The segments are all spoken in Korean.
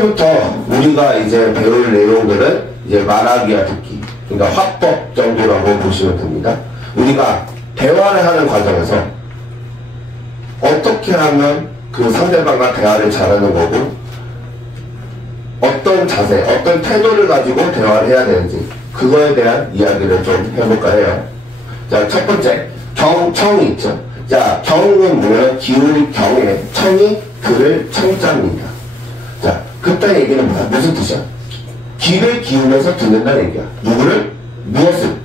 오늘부터 우리가 이제 배울 내용들은 이제 말하기와 듣기, 그러니까 화법 정도라고 보시면 됩니다. 우리가 대화를 하는 과정에서 어떻게 하면 그 상대방과 대화를 잘하는 거고, 어떤 자세, 어떤 태도를 가지고 대화를 해야 되는지, 그거에 대한 이야기를 좀 해볼까 해요. 자, 첫 번째, 청이 있죠. 자, 경은 뭐예요? 기울 경에, 청이 그를 청자입니다. 자, 그딴 얘기는 뭐야? 무슨 뜻이야? 귀를 기울여서 듣는다는 얘기야. 누구를? 무엇을?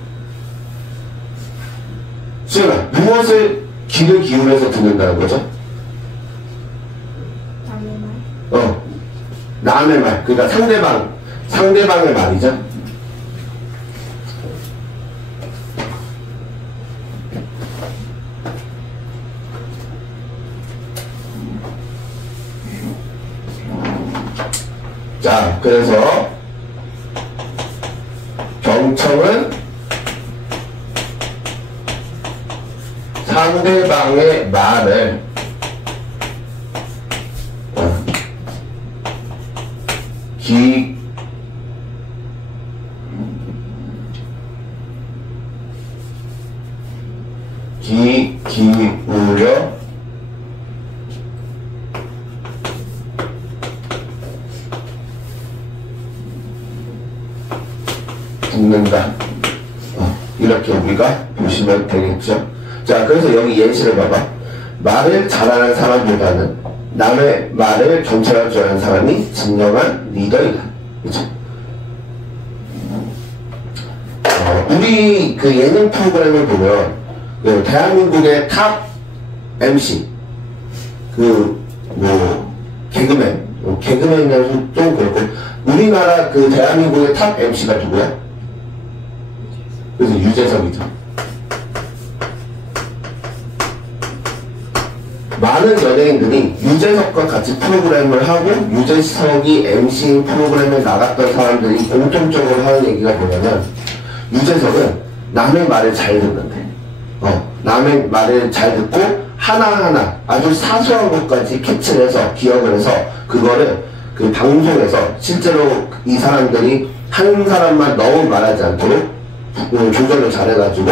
수연아, 무엇을 귀를 기울여서 듣는다는 거죠? 남의 말. 남의 말. 그러니까 상대방의 말이죠. 자, 그래서 경청은 상대방의 말을 기울여 듣는다. 이렇게 우리가 보시면 되겠죠. 자, 그래서 여기 예시를 봐봐. 말을 잘하는 사람보다는 남의 말을 경청할 줄 아는 사람이 진정한 리더이다. 그쵸? 우리 그 예능 프로그램을 보면 그 대한민국의 탑 MC 개그맨이라서 좀 그렇고, 우리나라 그 대한민국의 탑 MC가 누구야? 그래서 유재석이죠. 많은 연예인들이 유재석과 같이 프로그램을 하고, 유재석이 MC인 프로그램에 나갔던 사람들이 공통적으로 하는 얘기가 뭐냐면, 유재석은 남의 말을 잘 듣는데, 남의 말을 잘 듣고 하나하나 아주 사소한 것까지 캐치를 해서 기억을 해서 그거를 그 방송에서 실제로 이 사람들이 한 사람만 너무 말하지 않도록 조절을 잘해가지고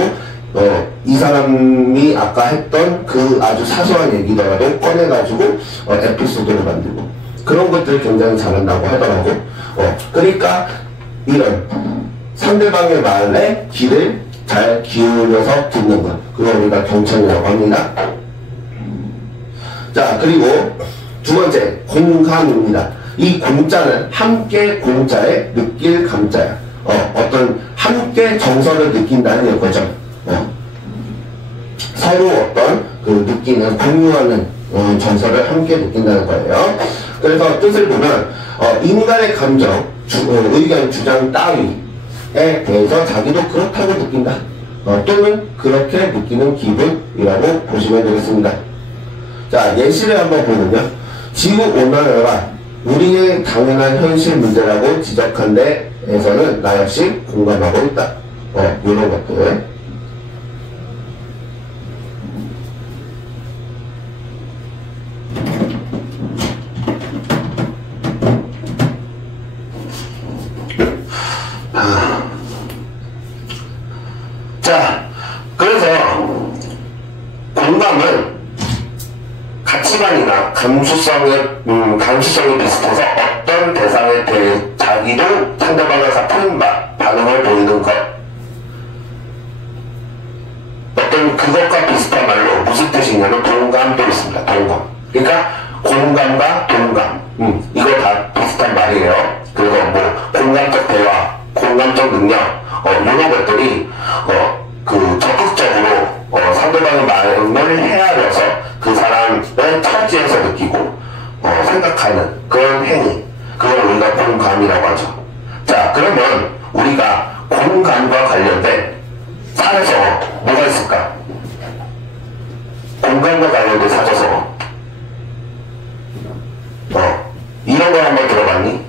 이 사람이 아까 했던 그 아주 사소한 얘기더라도 꺼내가지고 에피소드를 만들고, 그런 것들을 굉장히 잘한다고 하더라고. 그러니까 이런 상대방의 말에 귀를 잘 기울여서 듣는 것, 그걸 우리가 경청이라고 합니다. 자, 그리고 두 번째, 공감입니다. 이 공자는 함께 공자에 느낄 감자야. 어떤 함께 정서를 느낀다는 거죠. 서로 어떤 그 느끼는, 공유하는 정서를 함께 느낀다는 거예요. 그래서 뜻을 보면 인간의 감정, 의견, 주장 따위에 대해서 자기도 그렇다고 느낀다. 또는 그렇게 느끼는 기분이라고 보시면 되겠습니다. 자, 예시를 한번 보면요. 지구온난화가 우리의 당연한 현실 문제라고 지적한 데에서는 나 역시 공감하고 있다. 이런 것들. 자, 그래서 공감은 가치관이나 감수성이 비슷해서 어떤 대상에 대해 자기도 상대방과 같은 반응을 보이는 것, 어떤 그것과 비슷한 말로 무슨 뜻이냐면 동감도 있습니다. 동감. 그러니까 공감과 동감, 이거 다 비슷한 말이에요. 그래서 뭐 공감적 대화, 공감적 능력, 이런 것들이 그 적극적으로 상대방의 마음을 헤아려서 그 사람을 차지해서 느끼고 생각하는 그런 행위, 그걸 우리가 공감이라고 하죠. 자, 그러면 우리가 공감과 관련된 사에서 뭐가 있을까? 공감과 관련된 사져서 이런 거 한번 들어봤니?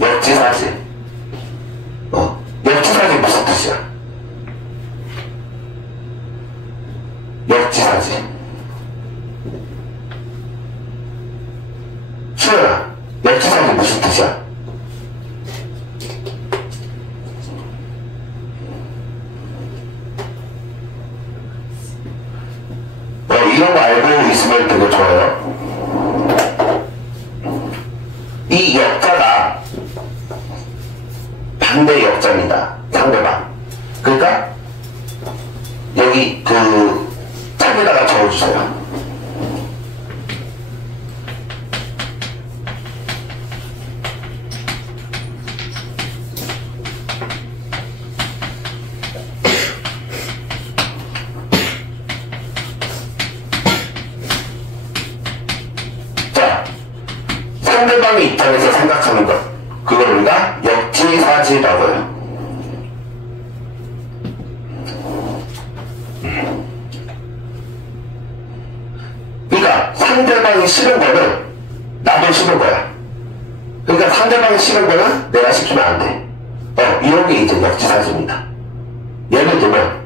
역지사지. 역지사지 무슨 뜻이야? 역지사지. 이런 거 알고 있으면 되게 좋아요. 이 역자가 반대 역자입니다. 상대방. 그러니까 여기 그 짝에다가 적어주세요. 자, 상대방의 입장에서 생각하는 것, 그걸 우리가 역지사지라고 해요. 그러니까 상대방이 싫은 거는 나도 싫은 거야. 그러니까 상대방이 싫은 거는 내가 시키면 안 돼. 이런 게 이제 역지사지입니다. 예를 들면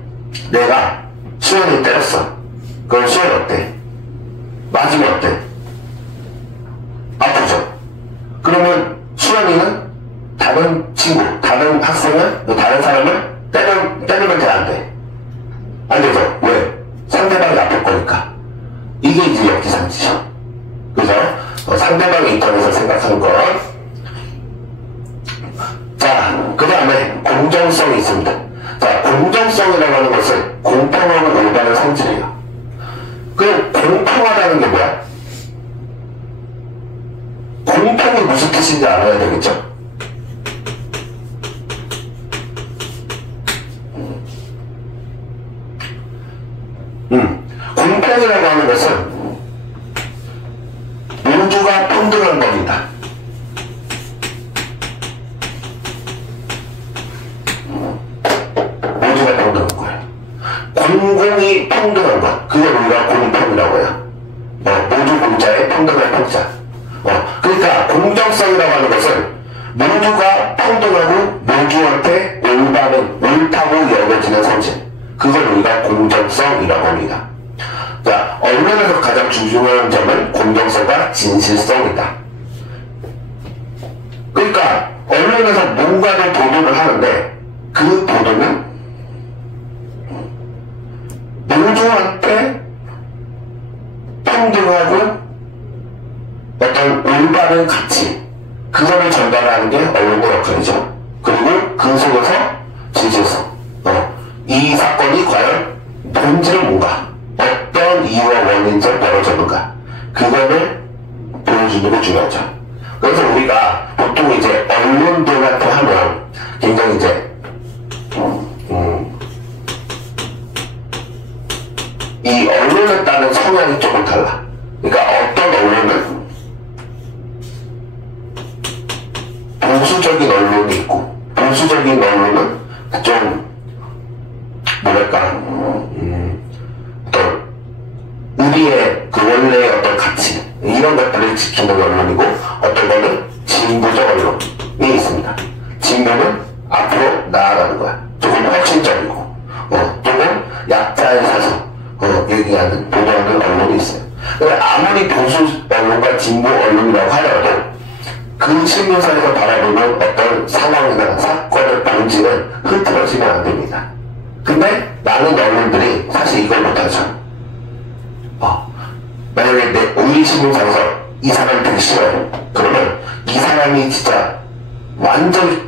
내가 수현이를 때렸어. 그럼 수현이 어때? 맞으면 어때? 아프죠? 그러면 수현이는 다른 친구, 다른 학생을, 다른 사람을 때리면 돼, 안 돼? 안 되죠? 왜? 상대방이 아플 거니까. 이게 이제 역지사지죠. 그래서 상대방의 입장에서 생각하는 것. 자, 그 다음에 공정성이 있습니다. 자, 공정성이라고 하는 것은 공평하고 올바른 성질이에요. 그 공평하다는 게 뭐야? 공평이 무슨 뜻인지 알아야 되겠죠? 공평이라고 하는 것은 모두가 평등한 겁니다. 모두가 평등한 거예요. 공공이 평등한 것, 그걸 우리가 공평이라고 해요. 모두 공자의 평등한 평자. 그러니까 공정성이라고 하는 것은 모두가 평등하고 모두한테 올바른, 옳다고 여겨지는 성질, 그걸 우리가 공정성이라고 합니다. 자, 언론에서 가장 중요한 점은 공정성과 진실성이다. 그러니까 언론에서 뭔가를 보도를 하는데 그 보도는 모두한테 평등하고 어떤 올바른 가치, 그거를 전달하는 게 언론의 역할이죠. 그리고 그 속에서 진실성, 이 사건이 과연 본질은 뭔가, 어떤 이유와 원인적 벌어졌는가, 그거를 보여주는 게 중요하죠. 그래서 우리가 보통 이제 언론들한테 하면 굉장히 이제 이 언론에 따른 성향이 조금 달라. 그러니까 어떤 언론은 보수적인 언론이 있고, 보수적인 언론은 좀 뭐랄까 어떤 우리의 그 원래의 어떤 가치, 이런 것들을 지키는 언론이고, 어떤 거는 진보적 언론이 있습니다. 진보는 앞으로 나아가는 거야. 조금 혁신적이고, 조금 약자의 사서 얘기하는, 보도하는 언론이 있어요. 아무리 보수 언론과 진보 언론이라고 하더라도 그 신문사에서 바라보는 어떤 상황이나 사건의 본질은 흐트러지면 안 됩니다. 근데 많은 언론들이 사실 이걸 못하죠. 만약에 우리 신문사에서 이 사람이 되게 싫어요. 그러면 이 사람이 진짜 완전히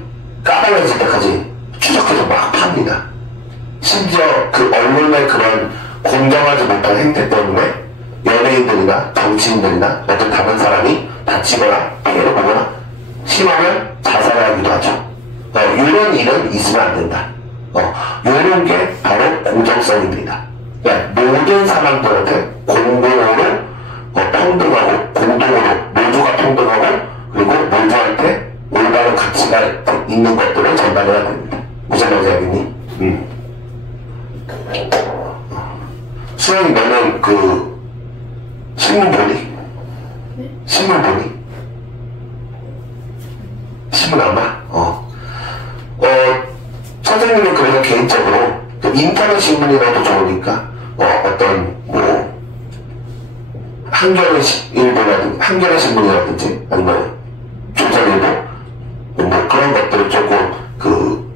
까발려질 때까지 추적해서 막 팝니다. 심지어 그 언론의 그런 공정하지 못한 행태 때문에 연예인들이나 정치인들이나 어떤 다른 사람이 다치거나 피해를 보거나 심하면 자살하기도 하죠. 이런 일은 있으면 안 된다. 이런 게 바로 공정성입니다. 모든 사람들한테 공공으로 평등하고 공동으로 모두가 평등하고, 그리고 모두한테 올바른 가치가 있는 것들을 전달해야 됩니다. 무슨 말인지 알겠니? 수영이 너는 그 신문 보니? 네? 신문 보니? 신문 안 봐? 선생님은 그래서 개인적으로 인터넷 신문이라도 좋으니까 어떤 뭐 한겨레 신문이라든지 아니면 조선일보 뭐 그런 것들을 조금 그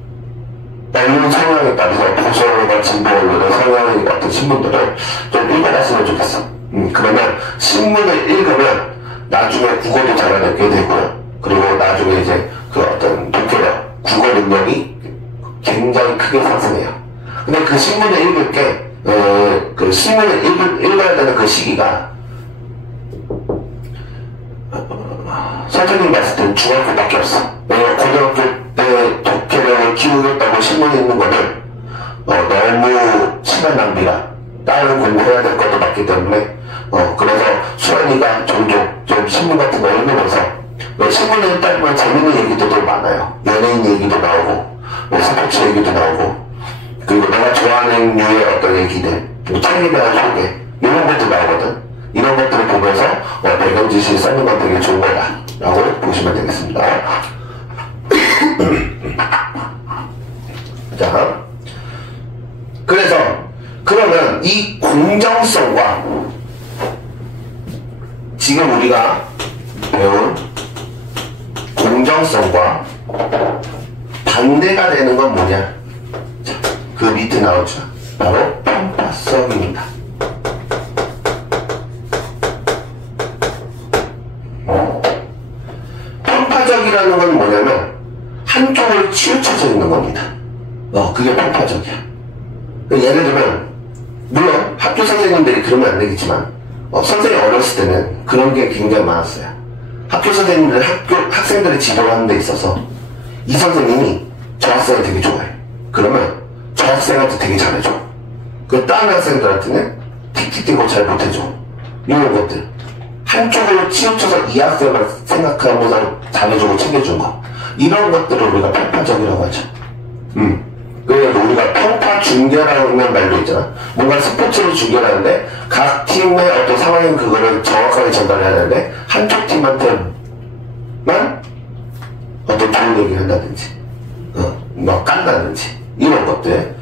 언론 성향에 성향에 따라서 보수언론과 진보 언론의 성향의 어떤 신문들을 좀 읽어봤으면 좋겠어. 그러면 신문을 읽으면 나중에 국어도 잘 알게 되고요. 그리고 나중에 이제 그 어떤 독해력, 국어 능력이 굉장히 크게 상승해요. 근데 그 신문을 읽을 게, 그 신문을 읽어야 되는 그 시기가, 선생님이 봤을 때는 중학교밖에 없어. 왜냐면 고등학교 때 독해력을 키우겠다고 신문에 읽는 거는, 너무 시간 낭비라. 다른 공부해야 될 것도 많기 때문에, 그래서 수환이가 종종 좀 신문 같은 거 읽으면서, 신문에 따르면 재밌는 얘기들도 많아요. 연예인 얘기도 나오고, 스포츠 얘기도 나오고, 그리고 내가 좋아하는 류의 어떤 얘기들, 책에 대한 소개, 이런 것도 나오거든. 이런 것들을 보면서, 배경 지식을 쌓는 건 되게 좋은 거다. 라고 보시면 되겠습니다. 자, 그래서, 그러면 이 공정성과 지금 우리가 배운 공정성과 반대가 되는 건 뭐냐? 자, 그 밑에 나오죠. 바로 편파성입니다. 편파적이라는 건 뭐냐면 한쪽으로 치우쳐져 있는 겁니다. 그게 편파적이야. 예를 들면 물론 학교 선생님들이 그러면 안 되겠지만 선생님이 어렸을 때는 그런 게 굉장히 많았어요. 학교 선생님들 학생들을 지도하는 데 있어서 이 선생님이 저 학생을 되게 좋아해. 그러면 저 학생한테 되게 잘해줘. 그 다른 학생들한테는 틱틱대고 잘 못해줘. 이런 것들. 한쪽으로 치우쳐서 이 학생을 생각하고 잘해주고 챙겨준 거. 이런 것들을 우리가 편파적이라고 하죠. 그래서 우리가 편파 중계라는 말도 있잖아. 뭔가 스포츠를 중계하는데 각 팀의 어떤 상황인 그거를 정확하게 전달해야 되는데 한쪽 팀한테만 어떤 좋은 얘기를 한다든지 뭐 깐다든지 이런 것들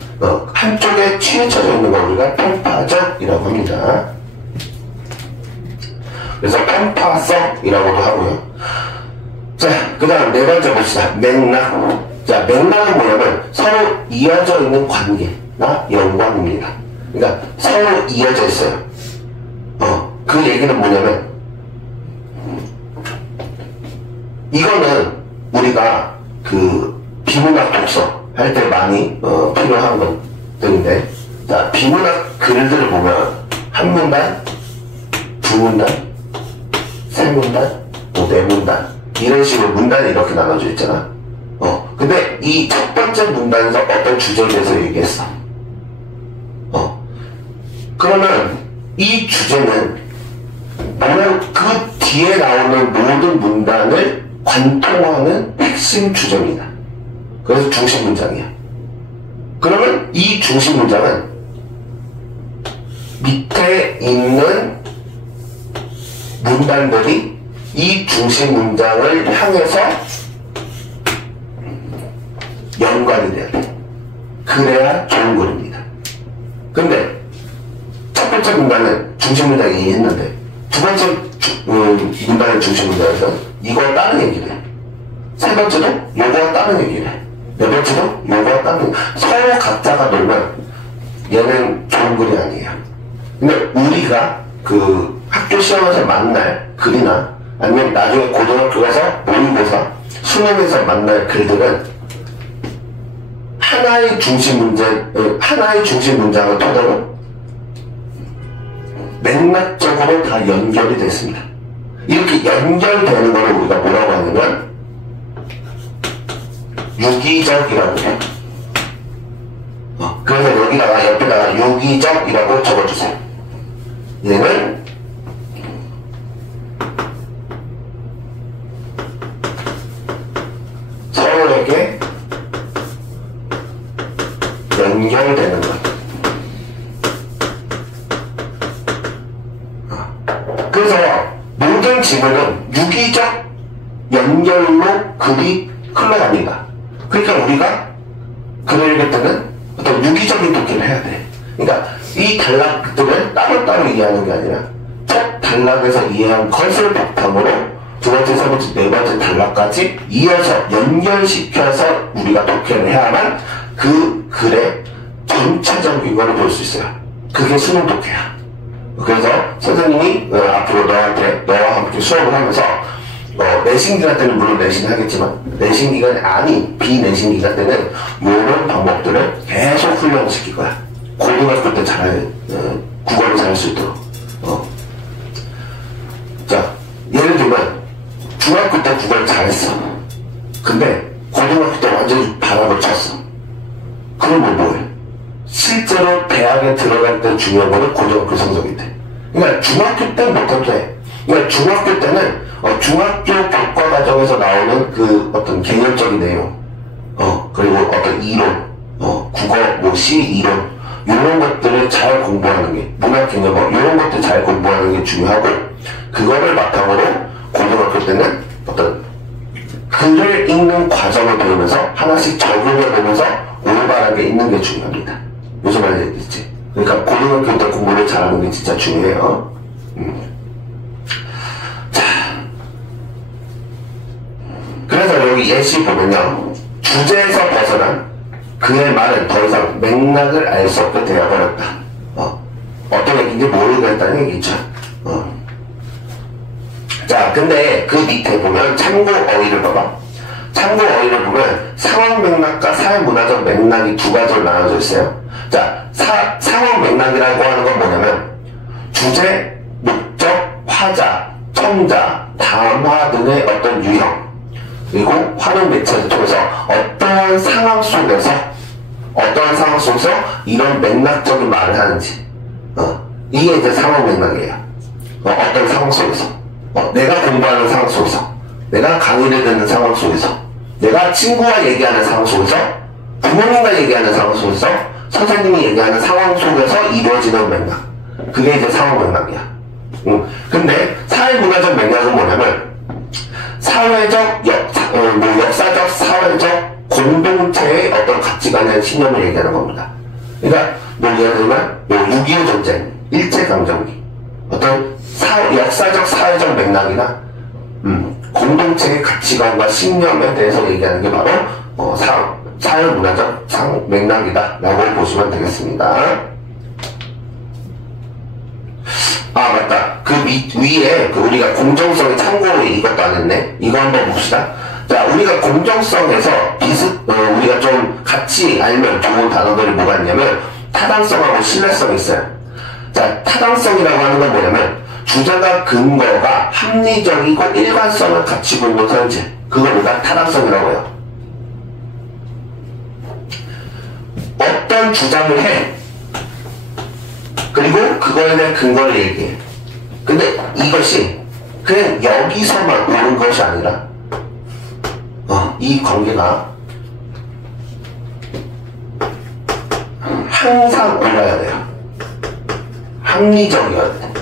한쪽에 치우쳐져 있는 걸 우리가 편파적이라고 합니다. 그래서 편파성이라고도 하고요. 자, 그 다음 네 번째 봅시다. 맥락. 자, 맥락은 뭐냐면 서로 이어져 있는 관계나 연관입니다. 그러니까 서로 이어져 있어요. 그 얘기는 뭐냐면 이거는 우리가 그 비문학 독서 할 때 많이 필요한 것들인데, 자, 비문학 글들을 보면 한 문단, 두 문단, 세 문단, 뭐 네 문단 이런 식으로 문단이 이렇게 나눠져 있잖아. 근데 이 첫 번째 문단에서 어떤 주제에 대해서 얘기했어. 그러면 이 주제는 뭐냐면 그 뒤에 나오는 모든 문단을 관통하는 핵심 주제입니다. 그래서 중심 문장이야. 그러면 이 중심 문장은 밑에 있는 문단들이 이 중심 문장을 향해서 연관이 돼야 돼. 그래야 좋은 글입니다. 근데 첫 번째 문단은 중심 문장이 이해했는데 두 번째 문단의 중심 문장에서 이거와 다른 얘기를 해. 세 번째도 요거와 다른 얘기를 해. 네 번째도 요거와 다른 얘기를 해. 서로 각자가 놀면 얘는 좋은 글이 아니에요. 근데 우리가 그 학교 시험에서 만날 글이나 아니면 나중에 고등학교 가서 모의고사 수능에서 만날 글들은 하나의 중심 문장을 토대로 맥락적으로 다 연결이 됐습니다. 이렇게 연결되는 걸 우리가 뭐라고 하냐면 유기적이라고 해요. 그래서 여기다가 옆에다가 유기적이라고 적어주세요. 얘는 서로에게 연결되는 것. 그래서 모든 지문은 유기적 연결로 글이 흘러갑니다. 그러니까 우리가 글을 읽을 때는 어떤 유기적인 독해를 해야 돼. 그러니까 이 단락들을 따로따로 이해하는 게 아니라 첫 단락에서 이해한 것을 바탕으로 두 번째, 세 번째, 네 번째 단락까지 이어서 연결시켜서 우리가 독해를 해야만 그 글의 전체적 인과를 볼 수 있어요. 그게 수능 독해야. 그래서 선생님이 앞으로 너와 함께 수업을 하면서 내신 기간 때는 물론 내신 하겠지만 내신 기간이 아닌 비내신 기간 때는 이런 방법들을 계속 훈련시킬 거야. 고등학교 때 국어를 잘할 수 있도록. 자, 예를 들면 중학교 때 국어를 잘했어. 근데 고등학교 때 완전히 바람을 쳤어. 그러면 뭐해? 실제로 대학에 들어갈 때 중요한 거는 고등학교 성적인데. 그러니까 중학교 때 못해도 돼. 그러니까 중학교 때는 중학교 교과 과정에서 나오는 그 어떤 개념적인 내용, 그리고 어떤 이론, 국어, 시 이론, 이런 것들을 잘 공부하는 게, 문학 개념, 이런 것들 잘 공부하는 게 중요하고, 그거를 바탕으로 고등학교 때는 어떤 글을 읽는 과정을 배우면서 하나씩 적응을 보면서 올바르게 읽는 게 중요합니다. 무슨 말인지 알겠지? 그러니까 고등학교 때 공부를 잘하는 게 진짜 중요해요. 자, 그래서 여기 예시 보면요, 주제에서 벗어난 그의 말은 더 이상 맥락을 알 수 없게 되어버렸다. 어떤 얘기인지 모르겠다는 얘기죠. 자, 근데 그 밑에 보면 참고 어휘를 봐봐. 참고 어휘를 보면 상황 맥락과 사회문화적 맥락이 두 가지로 나눠져 있어요. 자, 상황 맥락이라고 하는 건 뭐냐면 주제, 목적, 화자, 청자, 담화 등의 어떤 유형, 그리고 활용 매체를 통해서 어떠한 상황 속에서 이런 맥락적인 말을 하는지, 이게 이제 상황 맥락이에요. 어떤 상황 속에서, 내가 공부하는 상황 속에서, 내가 강의를 듣는 상황 속에서, 내가 친구와 얘기하는 상황 속에서, 부모님과 얘기하는 상황 속에서, 선생님이 얘기하는 상황 속에서 이루어지는 맥락, 그게 이제 상황 맥락이야. 근데 사회문화적 맥락은 뭐냐면 사회적, 역사적, 사회적 공동체의 어떤 가치관이나 신념을 얘기하는 겁니다. 그러니까 예를 들면 6.25 전쟁, 일제강점기, 어떤 역사적, 사회적 맥락이나 공동체의 가치관과 신념에 대해서 얘기하는 게 바로 사회문화적 맥락이다 라고 보시면 되겠습니다. 아, 맞다. 그 위에 우리가 공정성의 참고로 이것도 안 했네. 이거 한번 봅시다. 자, 우리가 공정성에서 우리가 좀 같이 알면 좋은 단어들이 뭐가 있냐면 타당성하고 신뢰성이 있어요. 자, 타당성이라고 하는 건 뭐냐면 주장과 근거가 합리적이고 일관성을 갖추고 있는 현재, 그걸 우리가 타당성이라고 해요. 어떤 주장을 해, 그리고 그거에 대한 근거를 얘기해. 근데 이것이 그냥 여기서만 오는 것이 아니라 이 관계가 항상 올라야 돼요. 합리적이어야 돼.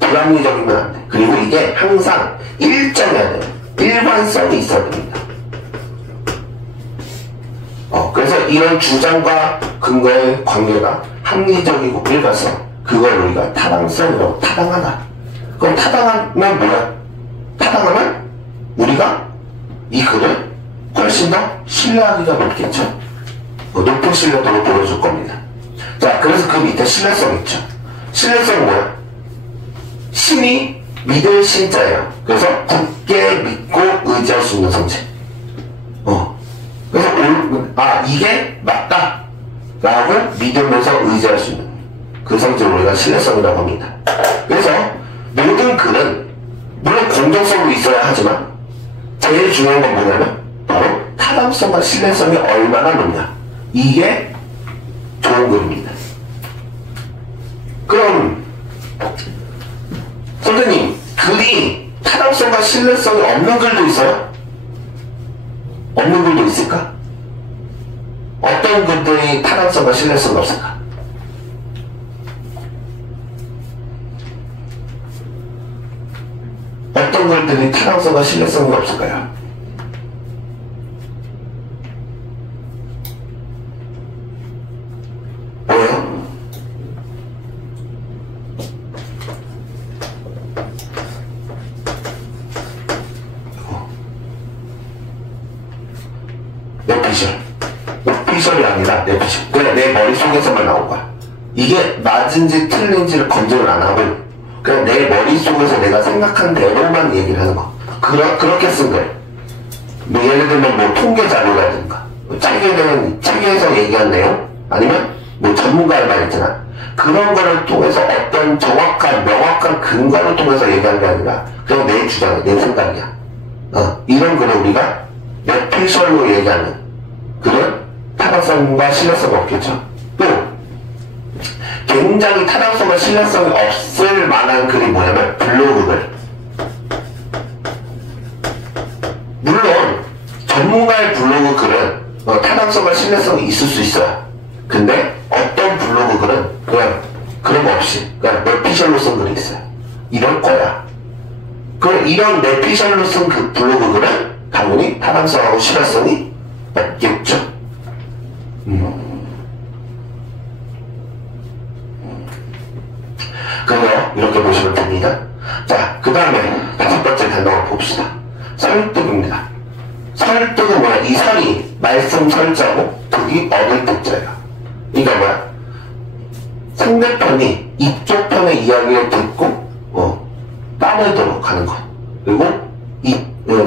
불합리적이면 안 돼. 그리고 이게 항상 일정해야 돼요. 일관성이 있어야 됩니다. 그래서 이런 주장과 근거의 관계가 합리적이고 일관성, 그걸 우리가 타당성이라고, 타당하다. 그럼 타당하면 뭐야? 타당하면 우리가 이 글을 훨씬 더 신뢰하기가 높겠죠. 높은 신뢰도를 보여줄 겁니다. 자, 그래서 그 밑에 신뢰성 있죠. 신뢰성은 뭐야? 신이 믿을 신자예요. 그래서 굳게 믿고 의지할 수 있는 성질. 그래서 이게 맞다 라고 믿으면서 의지할 수 있는 그 성질을 우리가 신뢰성이라고 합니다. 그래서 모든 글은 물론 공정성도 있어야 하지만 제일 중요한 건 뭐냐면 바로 타당성과 신뢰성이 얼마나 높냐, 이게 좋은 글입니다. 그럼 선생님, 글이 타당성과 신뢰성이 없는 글도 있어요? 없는 글도 있을까? 어떤 글들이 타당성과 신뢰성이 없을까? 어떤 글들이 타당성과 신뢰성이 없을까요? 뭐예요? 몇 페이지야? 몇 페이지? 오피셜이 아니라 내피셜. 그냥 내 머릿속에서만 나온 거야. 이게 맞은지 틀린지를 검증을 안 하고 그냥 내 머릿속에서 내가 생각한 대로만 얘기를 하는 거. 그렇게 쓴 거예요. 뭐 예를 들면 뭐 통계 자료라든가 책에서 얘기한 내용 아니면 뭐 전문가의 말 있잖아. 그런 거를 통해서 어떤 정확한 명확한 근거를 통해서 얘기한 게 아니라 그냥 내 주장이야, 내 생각이야. 이런 글을 우리가 내피셜로 얘기하는 그런 타당성과 신뢰성이 없겠죠. 또 굉장히 타당성과 신뢰성이 없을 만한 글이 뭐냐면 블로그글. 물론 전문가의 블로그 글은 타당성과 신뢰성이 있을 수 있어요. 근데 어떤 블로그 글은 그냥 그런 거 없이 그냥 내피셜로 쓴 글이 있어요. 이럴 거야. 이런 내피셜로 쓴 그 블로그 글은 당연히 타당성하고 신뢰성이 없겠죠. 그래서 이렇게 보시면 됩니다. 자, 그 다음에 5번째 단어를 봅시다. 설득입니다. 설득은 뭐야? 이 설이 말씀 설자고 득이 얻을 뜻자예요. 이게 뭐야? 상대편이 이쪽 편의 이야기를 듣고 따르도록 하는 것. 그리고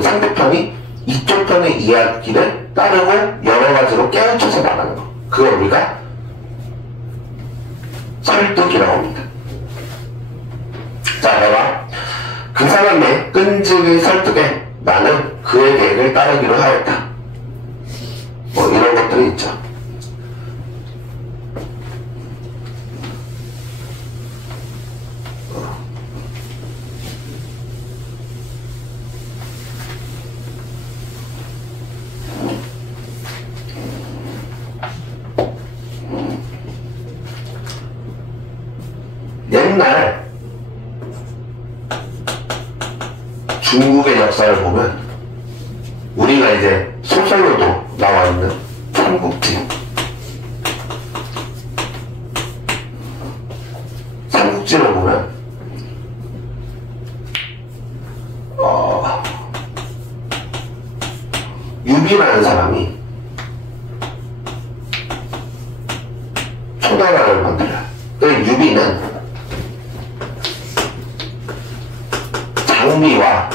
상대편이 이쪽 편의 이야기를 따르고 여러 가지로 깨우쳐서 나가는 것. 그걸 우리가 설득이라고 합니다. 자, 내가 그 사람의 끈질긴 설득에 나는 그의 계획을 따르기로 하였다. 뭐 이런 것들이 있죠. 옛날 중국의 역사를 보면 우리가 이제 소설로도 나와 있는 삼국지. 삼국지를 보면 유비라는 사람이 초나라를 만들어요. 유비는 장비와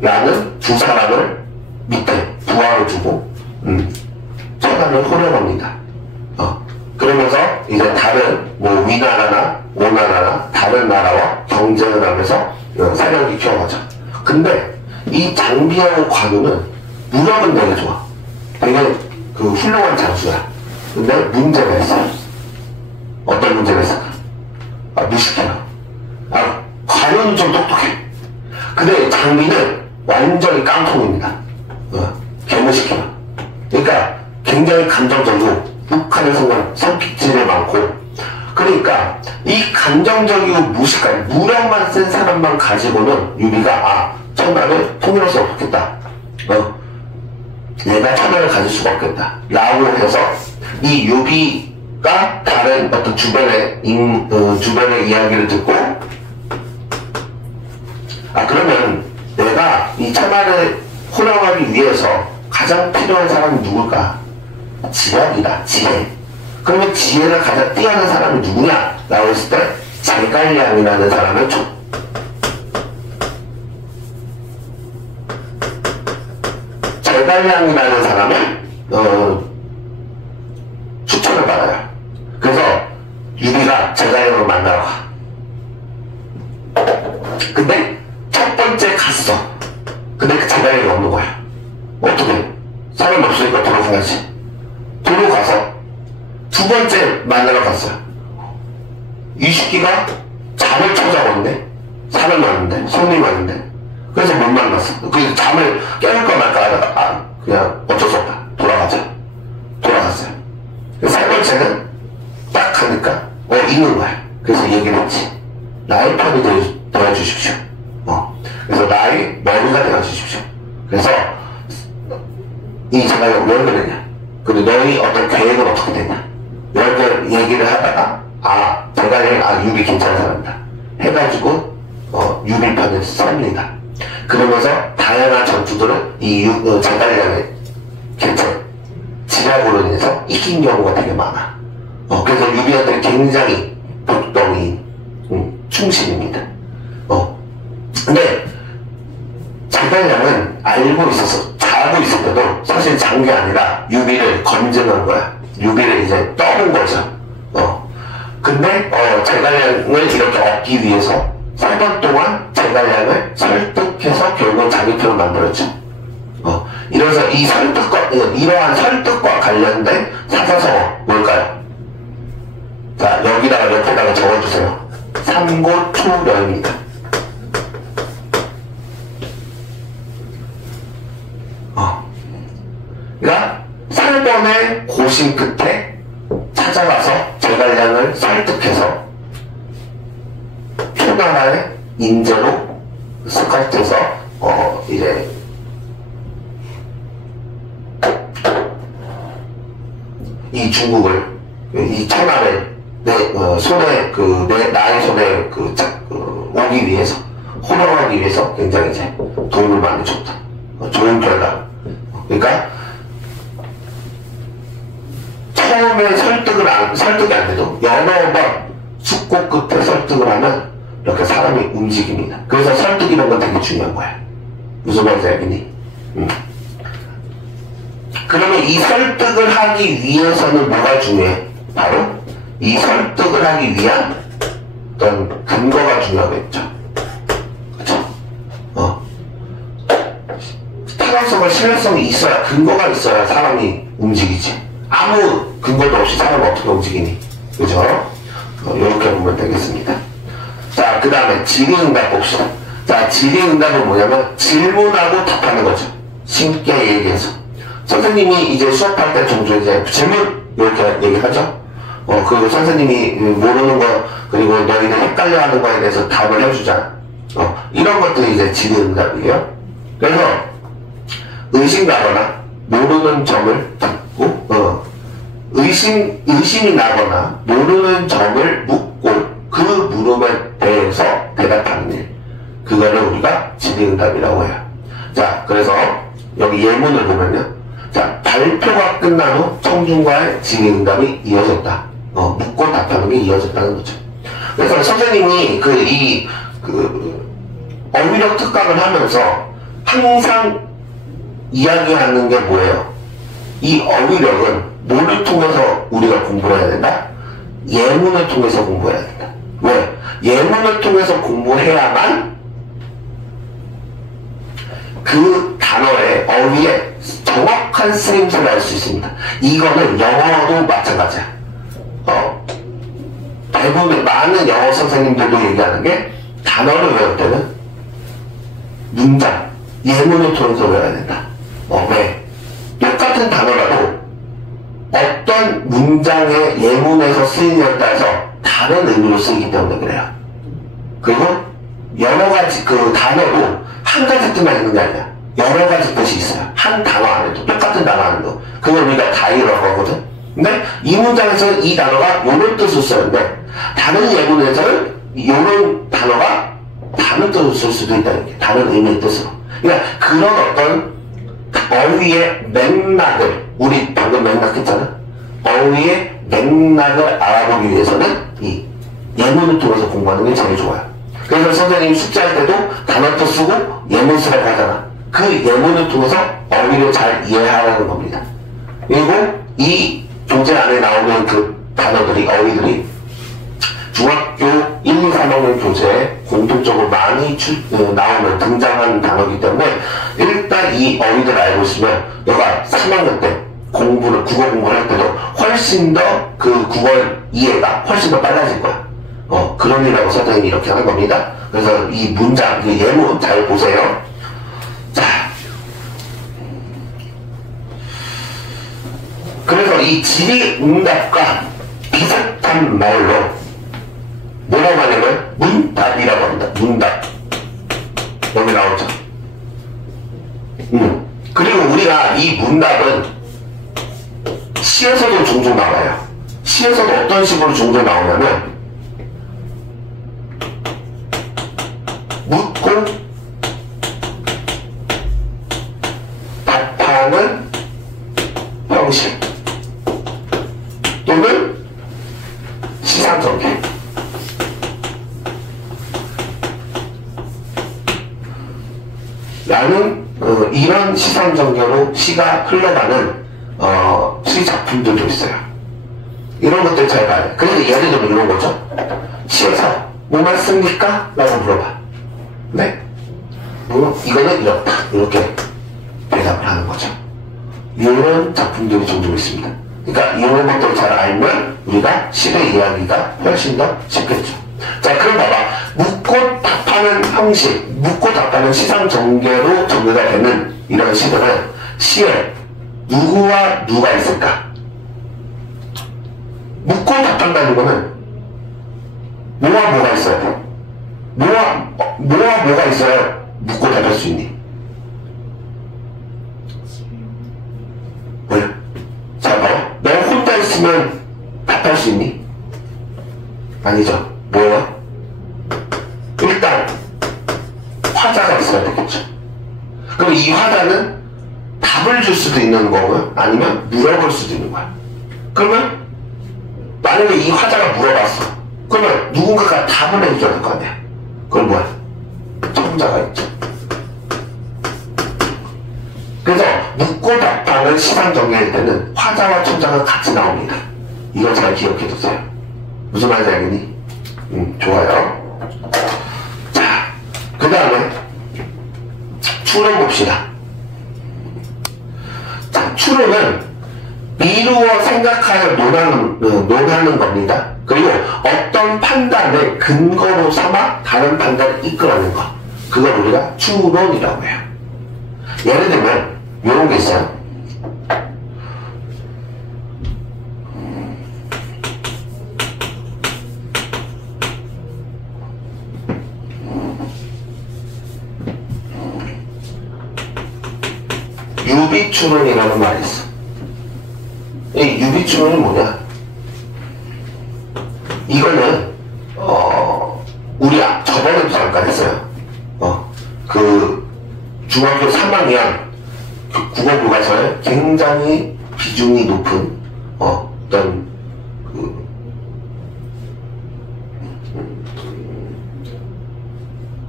관우라는 두 사람을 밑에 부하로 두고 천하를 호령합니다. 그러면서 이제 다른 뭐 위나라나 오나라나 다른 나라와 경쟁을 하면서 사냥기 키워가죠. 근데 이 장비하고 관우는 무력은 되게 좋아. 되게 그 훌륭한 장수야. 근데 문제가 있어요. 어떤 문제가 있을까? 무식해요. 관우는 좀 똑똑해. 근데 장비는 완전히 깡통입니다. 개무식해요. 그러니까 굉장히 감정적이고 북한의 성격질이 많고, 그러니까 이 감정적이고 무식한 무력만 센 사람만 가지고는 유비가 천하를 통일할 수 없겠다. 내가 천하를 가질 수가 없겠다 라고 해서 이 유비가 다른 어떤 주변의 이야기를 듣고 그러면 내가 이 천하를 호령하기 위해서 가장 필요한 사람이 누굴까? 지략이다. 지혜. 그러면 지혜를 가장 뛰어난 사람이 누구냐? 라고 했을 때 제갈량이라는 사람을 제갈량이라는 사람을 추천을 받아요. 그래서 유비가 제갈량을 만나러 가. 근데 첫 번째 갔어. 근데 그 제갈량이 없는 거야. 어떻게? 사람이 없으니까 돌아가야지. 도로 가서 두 번째 만나러 갔어요. 이 새끼가 잠을 찾아오는데 사람이 많은데 손님이 많은데 그래서 못 만났어. 그래서 잠을 깨울까 말까 하다가 그냥 어쩔 수 없다. 돌아갔어요. 세 번째는 딱 하니까 있는 거야. 그래서 얘기를 했지. 나의 편이 되어주십시오. 그래서 나의 머리가 되어주십시오. 그래서 이 제가 왜 그러냐. 근데 너희 어떤 계획은 어떻게 되냐. 이렇게 얘기를 하다가 제가 유비 괜찮은 사람이다 해가지고 유비 편을 섭니다. 그러면서 다양한 전투들은 이 제갈량의 개체, 지략으로 인해서 이긴 경우가 되게 많아. 그래서 유비한테는 굉장히 복덩이인 충신입니다. 근데 제갈량은 알고 있어서 잘하고 있을 때도 사실 잔 게 아니라 유비를 건증한 거야. 유비를 이제 떠본 거죠. 근데 제갈량을 이렇게 얻기 위해서 3번 동안 제갈량을 설득해서 결국 자기 편을 만들었죠. 이래서 이러한 설득과 관련된 사자성어 뭘까요? 자, 여기다가 옆에다가 적어주세요. 삼고초려입니다. 그러니까 3번의 고심 끝에 찾아가서 제갈량을 설득해서 초나라의 인재로 스카우트해서 이제 이 중국을 이 천하를 나의 손에 오기 위해서 호령하기 위해서 굉장히 이제 도움을 많이 줬다. 좋은 결과. 그러니까 처음에 설득이 안 돼도 여러 번 숙고 끝에 설득을 하면 이렇게 사람이 움직입니다. 그래서 설득 이런 건 되게 중요한 거야. 무슨 말인지 알겠니? 그러면 이 설득을 하기 위해서는 뭐가 중요해? 바로 이 설득을 하기 위한 어떤 근거가 중요하겠죠. 그쵸? 타당성과 신뢰성이 있어야, 근거가 있어야 사람이 움직이지. 아무 근거도 없이 사람은 어떻게 움직이니? 그죠? 이렇게 보면 되겠습니다. 자, 그 다음에 질의응답 봅시다. 자, 질의응답은 뭐냐면 질문하고 답하는 거죠. 쉽게 얘기해서. 선생님이 이제 수업할 때 종종 이제 질문 이렇게 얘기하죠. 그 선생님이 모르는 거 그리고 너희들 헷갈려하는 거에 대해서 답을 해주잖아. 이런 것들이 이제 질의응답이에요. 그래서 의심가거나 모르는 점을 듣고 의심이 나거나 모르는 점을 묻고 그 물음에 대해서 대답하는 일, 그거를 우리가 질의응답이라고 해요. 자, 그래서 여기 예문을 보면요. 자, 발표가 끝난 후 청중과의 질의응답이 이어졌다. 묻고 답하는 게 이어졌다는 거죠. 그래서 선생님이 어휘력 특강을 하면서 항상 이야기하는 게 뭐예요? 이 어휘력은 뭐를 통해서 우리가 공부를 해야 된다? 예문을 통해서 공부해야 된다. 왜? 예문을 통해서 공부해야만 그 단어의 어휘에 정확한 쓰임새를 알 수 있습니다. 이거는 영어도 마찬가지야. 대부분 많은 영어 선생님들도 얘기하는 게 단어를 외울 때는 문장, 예문을 통해서 외워야 된다. 왜? 똑같은 단어라도 어떤 문장의 예문에서 쓰이냐에 따라서 다른 의미로 쓰이기 때문에 그래요. 그리고 여러 가지 그 단어도 한 가지 뜻만 있는 게 아니야. 여러 가지 뜻이 있어요. 한 단어 안에도 똑같은 단어 안에도. 그걸 우리가 다이라고 하거든. 근데 이 문장에서는 이 단어가 요런 뜻을 쓰는데 다른 예문에서는 요런 단어가 다른 뜻을 쓸 수도 있다. 이렇게 다른 의미의 뜻으로. 그러니까 그런 어떤 어휘의 맥락을, 우리 방금 맥락 했잖아. 어휘의 맥락을 알아보기 위해서는 이 예문을 통해서 공부하는 게 제일 좋아요. 그래서 선생님이 숙제할 때도 단어도 쓰고 예문 쓰라고 하잖아. 그 예문을 통해서 어휘를 잘 이해하라는 겁니다. 그리고 이 교재 안에 나오는 그 단어들이, 어휘들이 중학교 1, 2, 3학년 교재에 공통적으로 많이 나오는, 등장하는 단어이기 때문에 일단 이 어휘들을 알고 있으면 너가 3학년 때 국어 공부를 할 때도 훨씬 더 그 국어 이해가 훨씬 더 빨라질 거야. 그런 일이라고 선생님이 이렇게 하는 겁니다. 그래서 이 문장, 이 예문 잘 보세요. 자, 그래서 이 질의응답과 비슷한 말로 뭐라고 하냐면 문답이라고 합니다. 문답. 여기 나오죠. 그리고 우리가 이 문답은 시에서도 종종 나와요. 시에서도 어떤 식으로 종종 나오냐면 묻고 또는 시상전개. 라는 이런 시상전개로 시가 흘러가는 시 작품들도 있어요. 이런 것들 잘 봐요. 그래서 예를 들면 이런 거죠. 시에서 뭐 맞습니까? 라고 물어봐. 네? 이거는 이렇다. 이렇게 대답을 하는 거죠. 이런 작품들이 종종 있습니다. 그러니까 이런 것들을 잘 알면 우리가 시의 이야기가 훨씬 더 쉽겠죠. 자, 그럼 봐봐. 묻고 답하는 형식, 묻고 답하는 시상전개로 전개가 되는 이런 시들은 시에 누구와 누가 있을까? 묻고 답한다는 거는 뭐와 뭐가 있어야 돼? 뭐와 뭐가 있어야 묻고 답할 수 있니? 왜? 자, 봐봐. 너 혼자 있으면 답할 수 있니? 아니죠. 뭐야? 일단 화자가 있어야 되겠죠. 그럼 이 화자는 답을 줄 수도 있는 거고요. 아니면 물어볼 수도 있는 거야. 그러면 만약에 이 화자가 물어봤어. 그러면 누군가가 답을 해줘야 될 거 아니야. 그건 뭐야? 청자가 있죠. 그래서 묻고 답하는 시상전개일 때는 화자와 청자가 같이 나옵니다. 이거 잘 기억해두세요. 무슨 말인지 알겠니? 좋아요. 자, 그 다음에 추론 봅시다. 자, 추론은 미루어 생각하여 논하는 겁니다. 그리고 어떤 판단을 근거로 삼아 다른 판단을 이끌어내는 것. 그걸 우리가 추론이라고 해요. 예를 들면 이런 게 있어요. 유비추론이라는 말이 있어. 이 유비추론이 뭐냐? 이거는 우리 저번에도 잠깐 했어요. 그 중학교 3학년 국어 교과서에 굉장히 비중이 높은 어떤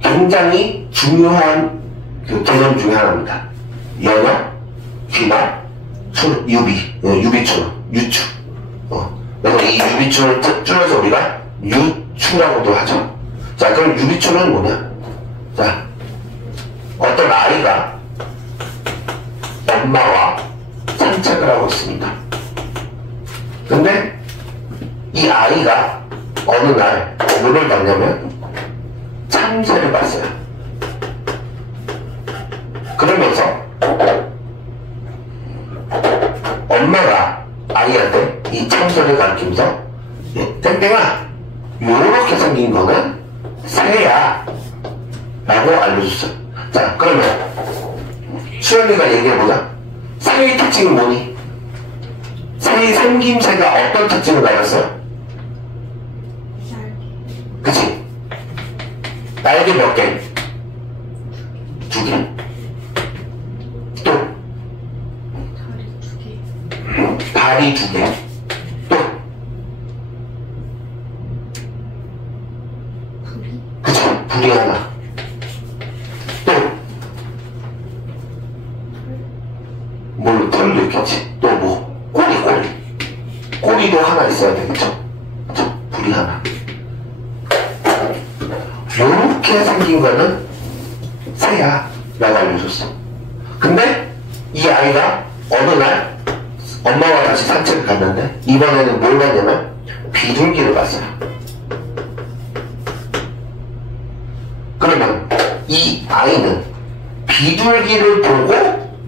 굉장히 중요한 그 개념 중에 하나입니다. 연어, 귀나, 유비추론, 유추. 그래서 이 유비추를 줄여서 우리가 유추라고도 하죠. 자, 그럼 유비추는 뭐냐? 자, 어떤 아이가 엄마와 산책을 하고 있습니다. 근데 이 아이가 어느 날 뭐를 봤냐면 참새를 봤어요. 그러면서 엄마가 아이한테 이 참새를 가리키면서 땡땡아, 요렇게 생긴 거는 새야 라고 알려줬어요. 자, 그러면 수연이가 얘기해보자. 새의 특징은 뭐니? 새의 생김새가 어떤 특징을 가졌어요? 그치? 날개 몇 개? 2개. 또 다리 2개. 또 그쵸? 불이 하나. 또 뭘 털도 있겠지. 또 뭐? 꼬리도 하나 있어야 되겠죠? 그쵸? 불이 하나. 이렇게 생긴 거는 새야 라고 알려줬어. 근데 이 아이가 어느 날 엄마와 다시 산책을 갔는데 이번에는 뭘 봤냐면 비둘기를 봤어요. 그러면 이 아이는 비둘기를 보고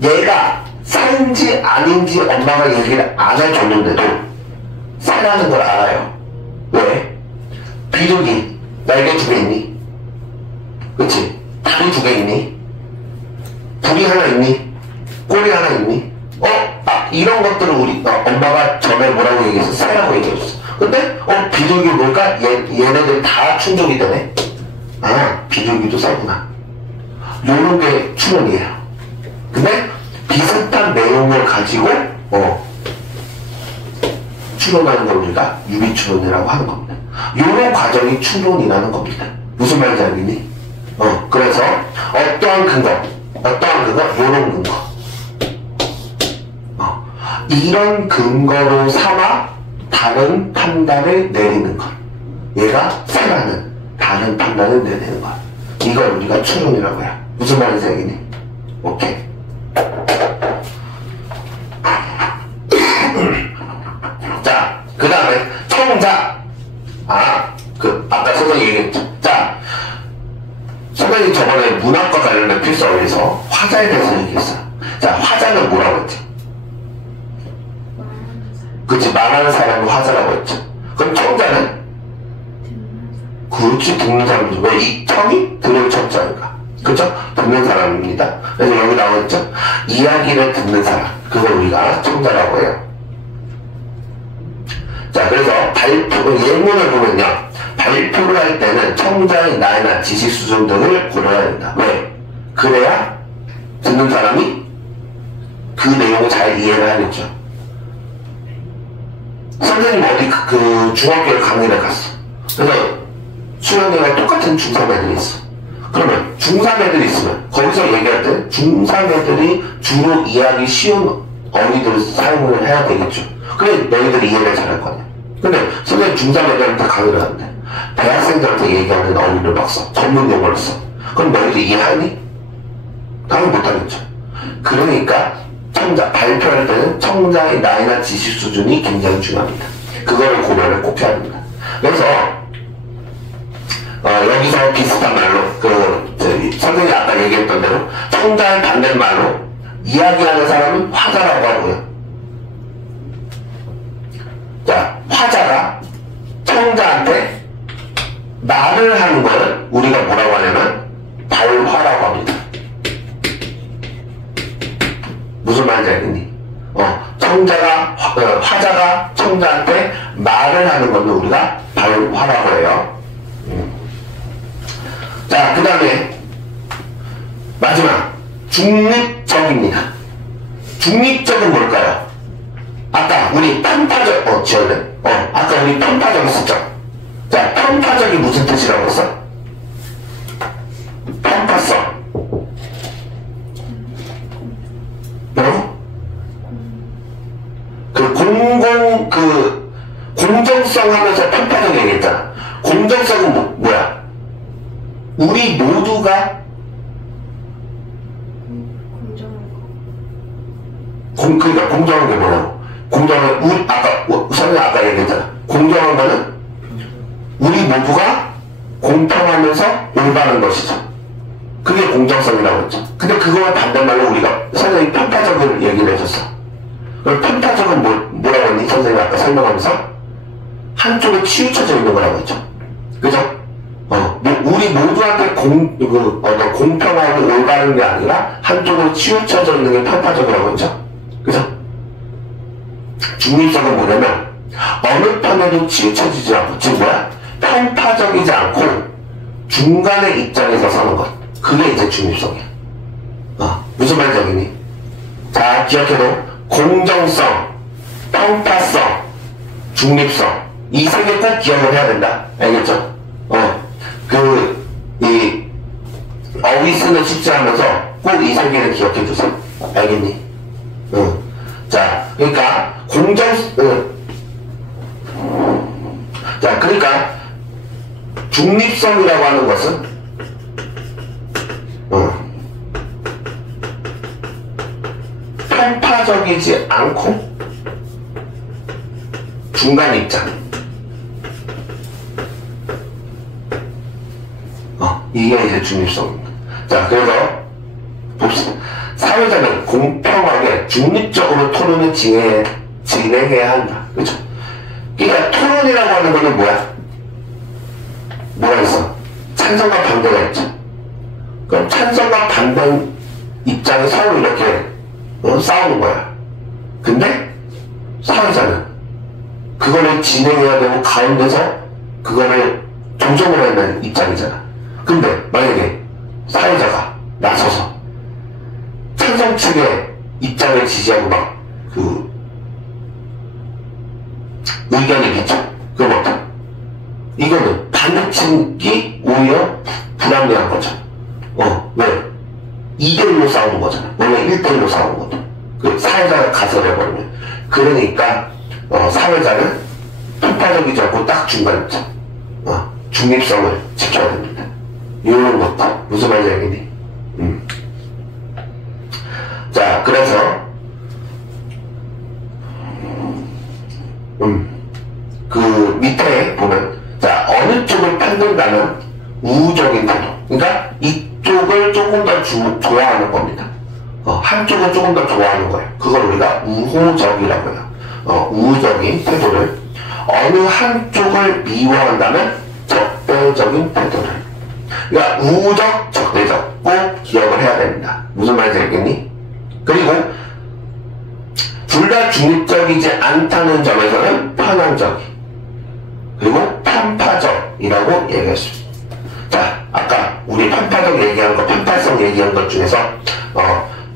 얘가 새인지 아닌지 엄마가 얘기를 안 해줬는데도 새라는 걸 알아요. 왜? 비둘기 날개 2개 있니? 그치? 다리 2개 있니? 불이 하나 있니? 꼬리 하나 있니? 이런 것들을 우리 엄마가 전에 뭐라고 얘기했어? 새라고 얘기했어. 근데 비둘기 뭘까? 얘네들 다 충족이 되네. 비둘기도 새구나. 요런 게 추론이에요. 근데 비슷한 내용을 가지고 추론하는 걸 우리가 유비추론이라고 하는 겁니다. 요런 과정이 추론이라는 겁니다. 무슨 말인지 알겠니? 그래서 어떠한 근거, 요런 근거. 이런 근거로 삼아 다른 판단을 내리는 것. 얘가 세라는 다른 판단을 내리는 것. 이걸 우리가 추론이라고 해요. 무슨 말인지 알겠니? 오케이. 자, 그 다음에 청자. 아까 선생님이 얘기했죠. 자, 선생님이 저번에 문학과 관련된 필수어에서 화자에 대해서 얘기했어요. 자, 화자는 뭐라고 했지? 그치, 말하는 사람이 화자라고 했죠. 그럼 청자는? 그렇지, 듣는 사람이죠. 왜? 이 청이 들을 청자인가? 그죠? 듣는 사람입니다. 그래서 여기 나오겠죠? 이야기를 듣는 사람. 그걸 우리가 청자라고 해요. 자, 그래서 예문을 보면요. 발표를 할 때는 청자의 나이나 지식 수준 등을 고려해야 된다. 왜? 그래야 듣는 사람이 그 내용을 잘 이해를 하겠죠. 선생님 어디 중학교에 강의를 갔어. 그래서 수련회가 똑같은 중3 애들이 있어. 그러면 중3 애들이 있으면 거기서 얘기할 때 중3 애들이 주로 이해하기 쉬운 어휘들을 사용을 해야 되겠죠. 그래 너희들이 이해를 잘할 거 아니야. 근데 선생님 중3 애들한테 강의를 하는데 대학생들한테 얘기하는 어휘를 막 써. 전문 용어를 써. 그럼 너희들 이해하니? 당연히 못하겠죠. 그러니까 발표할 때는 청자의 나이나 지식 수준이 굉장히 중요합니다. 그거를 고려를 꼭 해야 합니다. 그래서 여기서 비슷한 말로 선생님이 아까 얘기했던 대로 청자의 반대말로 이야기하는 사람은 화자라고 하고요. 자, 화자가 청자한테 말을 하는 거는 우리가 뭐라고 하냐면 발화라고 합니다. 무슨 말인지 알겠니? 화자가 청자한테 말을 하는 거는 우리가 발화라고 해요. 자, 그 다음에 마지막 중립적입니다. 중립적은 뭘까요? 아까 우리 편파적 아까 우리 편파적 했었죠. 자, 편파적이 무슨 뜻이라고 했어? 편파성. 뭐라고? 공정성 하면서 편파적 얘기했잖아. 공정성은 뭐야? 우리 모두가 그러니까 공정한 게 뭐냐고. 공정한 선생님 아까 얘기했잖아. 공정한 거는 우리 모두가 공평하면서 올바른 것이죠. 그게 공정성이라고 했죠. 근데 그거와 반대말로 우리가 선생님이 편파적을 얘기를 해줬어. 그럼 편파적은 뭐라고 했니? 선생님이 아까 설명하면서 한쪽에 치우쳐져 있는 거라고 했죠. 그죠? 우리 모두한테 공평하고 올바른 게 아니라 한쪽으로 치우쳐져 있는 게 편파적이라고 했죠. 그죠? 중립성은 뭐냐면 어느 편에도 치우쳐지지 않고, 즉 뭐야? 편파적이지 않고 중간의 입장에서 서는 것. 그게 이제 중립성이야. 무슨 말인지 알겠니? 자, 기억해도 공정성, 편파성, 중립성, 이 세 개 꼭 기억을 해야 된다. 알겠죠? 어휘 쓰는 숙제 하면서 꼭 이 세 개를 기억해 주세요. 알겠니? 자, 그러니까 자, 그러니까 중립성이라고 하는 것은 편파적이지 않고 중간 입장. 이게 이제 중립성입니다. 자, 그래서 봅시다. 사회자는 공평하게 중립적으로 토론을 진행해야 한다. 그렇죠? 그러니까 토론이라고 하는 거는 뭐가 있어? 찬성과 반대가 있죠. 그럼 찬성과 반대 입장이 서로 이렇게 싸우는 거야. 근데 사회자는 그거를 진행해야 되고 가운데서 그거를 조정을 해야 되는 입장이잖아. 근데 만약에 사회자가 나서서 찬성 측의 입장을 지지하고 의견이 비춰. 그럼 어떡해? 이거는 반대측이 오히려 불합리한 거죠. 왜? 2대1로 싸우는 거잖아. 원래 1대1로 싸우는 거죠. 그 사회자가 가설해버리면. 그러니까, 사회자는 편파적이지 않고 딱 중간에 있죠. 중립성을 지켜야 됩니다. 이런 것들. 무슨 말인지 알겠니? 자, 그래서, 그 밑에 보면, 자, 어느 쪽을 편든다는 우호적인 태도. 그러니까 이쪽을 조금 더 좋아하는 겁니다. 한쪽은 조금 더 좋아하는 거예요. 그걸 우리가 우호적이라고 해요. 우호적인 태도를. 어느 한쪽을 미워한다면 적대적인 태도를. 그러니까 우호적, 적대적 꼭 기억을 해야 됩니다. 무슨 말인지 알겠니? 그리고 둘 다 중립적이지 않다는 점에서는 편향적, 그리고 편파적이라고 얘기했습니다. 자, 아까 우리 편파적 얘기한 거, 편파성 얘기한 것 중에서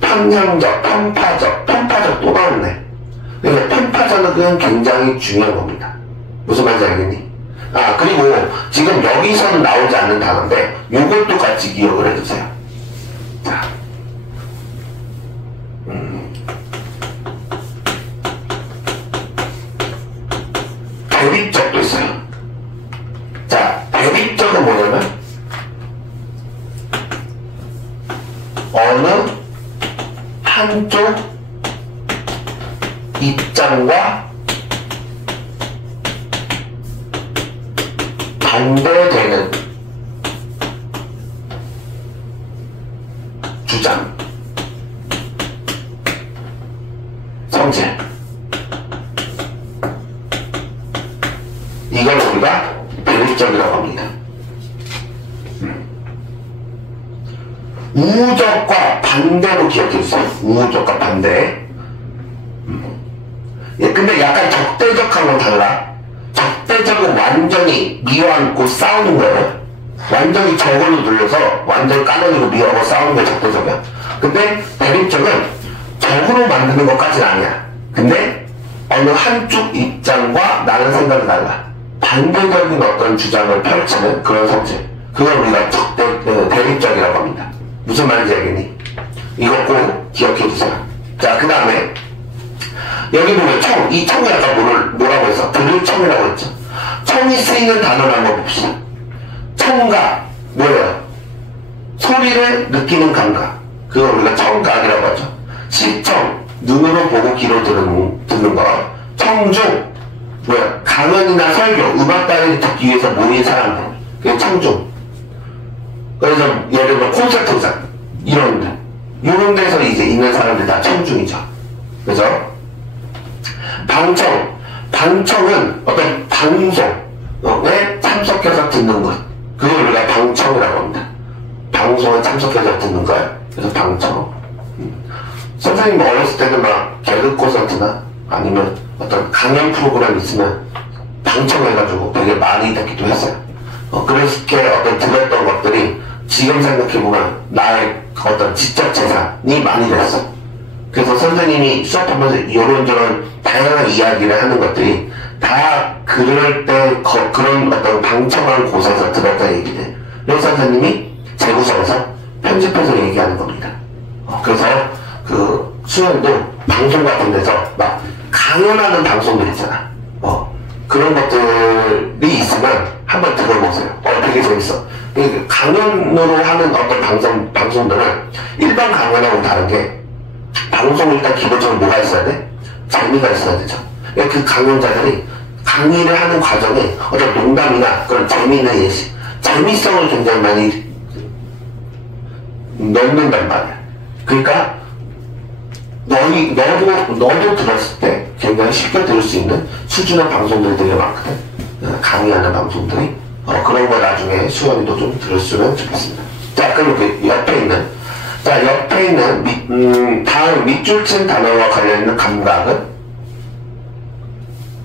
편향적, 편파적 또 나왔네. 그러니까 편파적은 굉장히 중요한 겁니다. 무슨 말인지 알겠니? 그리고 지금 여기서는 나오지 않는 단어인데 이것도 같이 기억을 해주세요. 자, 대립적도 있어요. 자, 대립적은 뭐냐면 어느 한쪽 입장과 반대되는 주장, 성질, 이걸 우리가 대립적이라고 합니다. 우호적과 반대로 기억해주세요. 우호적과 반대. 근데 약간 적대적하고는 달라. 적대적은 완전히 미워안고 싸우는 거예요. 완전히 저걸로 눌려서 완전히 까다리고 미워하고 싸우는 게 적대적이야. 근데 대립적은 적으로 만드는 것까지는 아니야. 근데 어느 한쪽 입장과 나는 생각이 달라. 반대적인 어떤 주장을 펼치는 그런 성질. 그걸 우리가 대립적이라고 합니다. 무슨 말인지 알겠니? 이거 꼭 기억해주세요. 자, 그 다음에 여기 보면 청, 이 청이 아까 뭐라고 했어? 들을 청이라고 했죠. 청이 쓰이는 단어를 한번 봅시다. 청각, 뭐예요? 소리를 느끼는 감각. 그걸 우리가 청각이라고 하죠. 시청, 눈으로 보고 귀로 듣는 거. 청중, 뭐야? 강연이나 설교, 음악가를 듣기 위해서 모인 사람들. 그게 청중. 그래서 예를 들면 콘서트장, 이런 데서 이제 있는 사람들 다 청중이죠. 그래서 방청은 어떤 방송에 참석해서 듣는 것. 그걸 우리가 방청이라고 합니다. 방송에 참석해서 듣는 거야. 그래서 방청. 선생님 어렸을 때는 막 개그 콘서트나 아니면 어떤 강연 프로그램 있으면 방청해가지고 되게 많이 듣기도 했어요. 그렇게 어떤 들었던 것들이 지금 생각해보면 나의 어떤 지적 재산이 많이 됐어. 그래서 선생님이 수업하면서 이런저런 다양한 이야기를 하는 것들이 다 그럴 때 그런 어떤 방청한 곳에서 들었던 얘기들. 그래서 선생님이 재구성해서 편집해서 얘기하는 겁니다. 그래서 그 수영도 방송 같은 데서 막 강연하는 방송들 있잖아. 그런 것들이 있으면 한번 들어보세요. 되게 재밌어. 강연으로 하는 어떤 방송들은 일반 강연하고 다른 게 방송은 일단 기본적으로 뭐가 있어야 돼? 재미가 있어야 되죠. 그 강연자들이 강의를 하는 과정에 어떤 농담이나 그런 재미있는 예시, 재미성을 굉장히 많이 넣는단 말이야. 그러니까 너도 들었을 때 굉장히 쉽게 들을 수 있는 수준의 방송들이 되게 많거든. 강의하는 방송들이. 그런 거 나중에 수연이도 좀 들었으면 좋겠습니다. 자, 그럼 그 옆에 있는 다음 밑줄 친 단어와 관련있는 감각은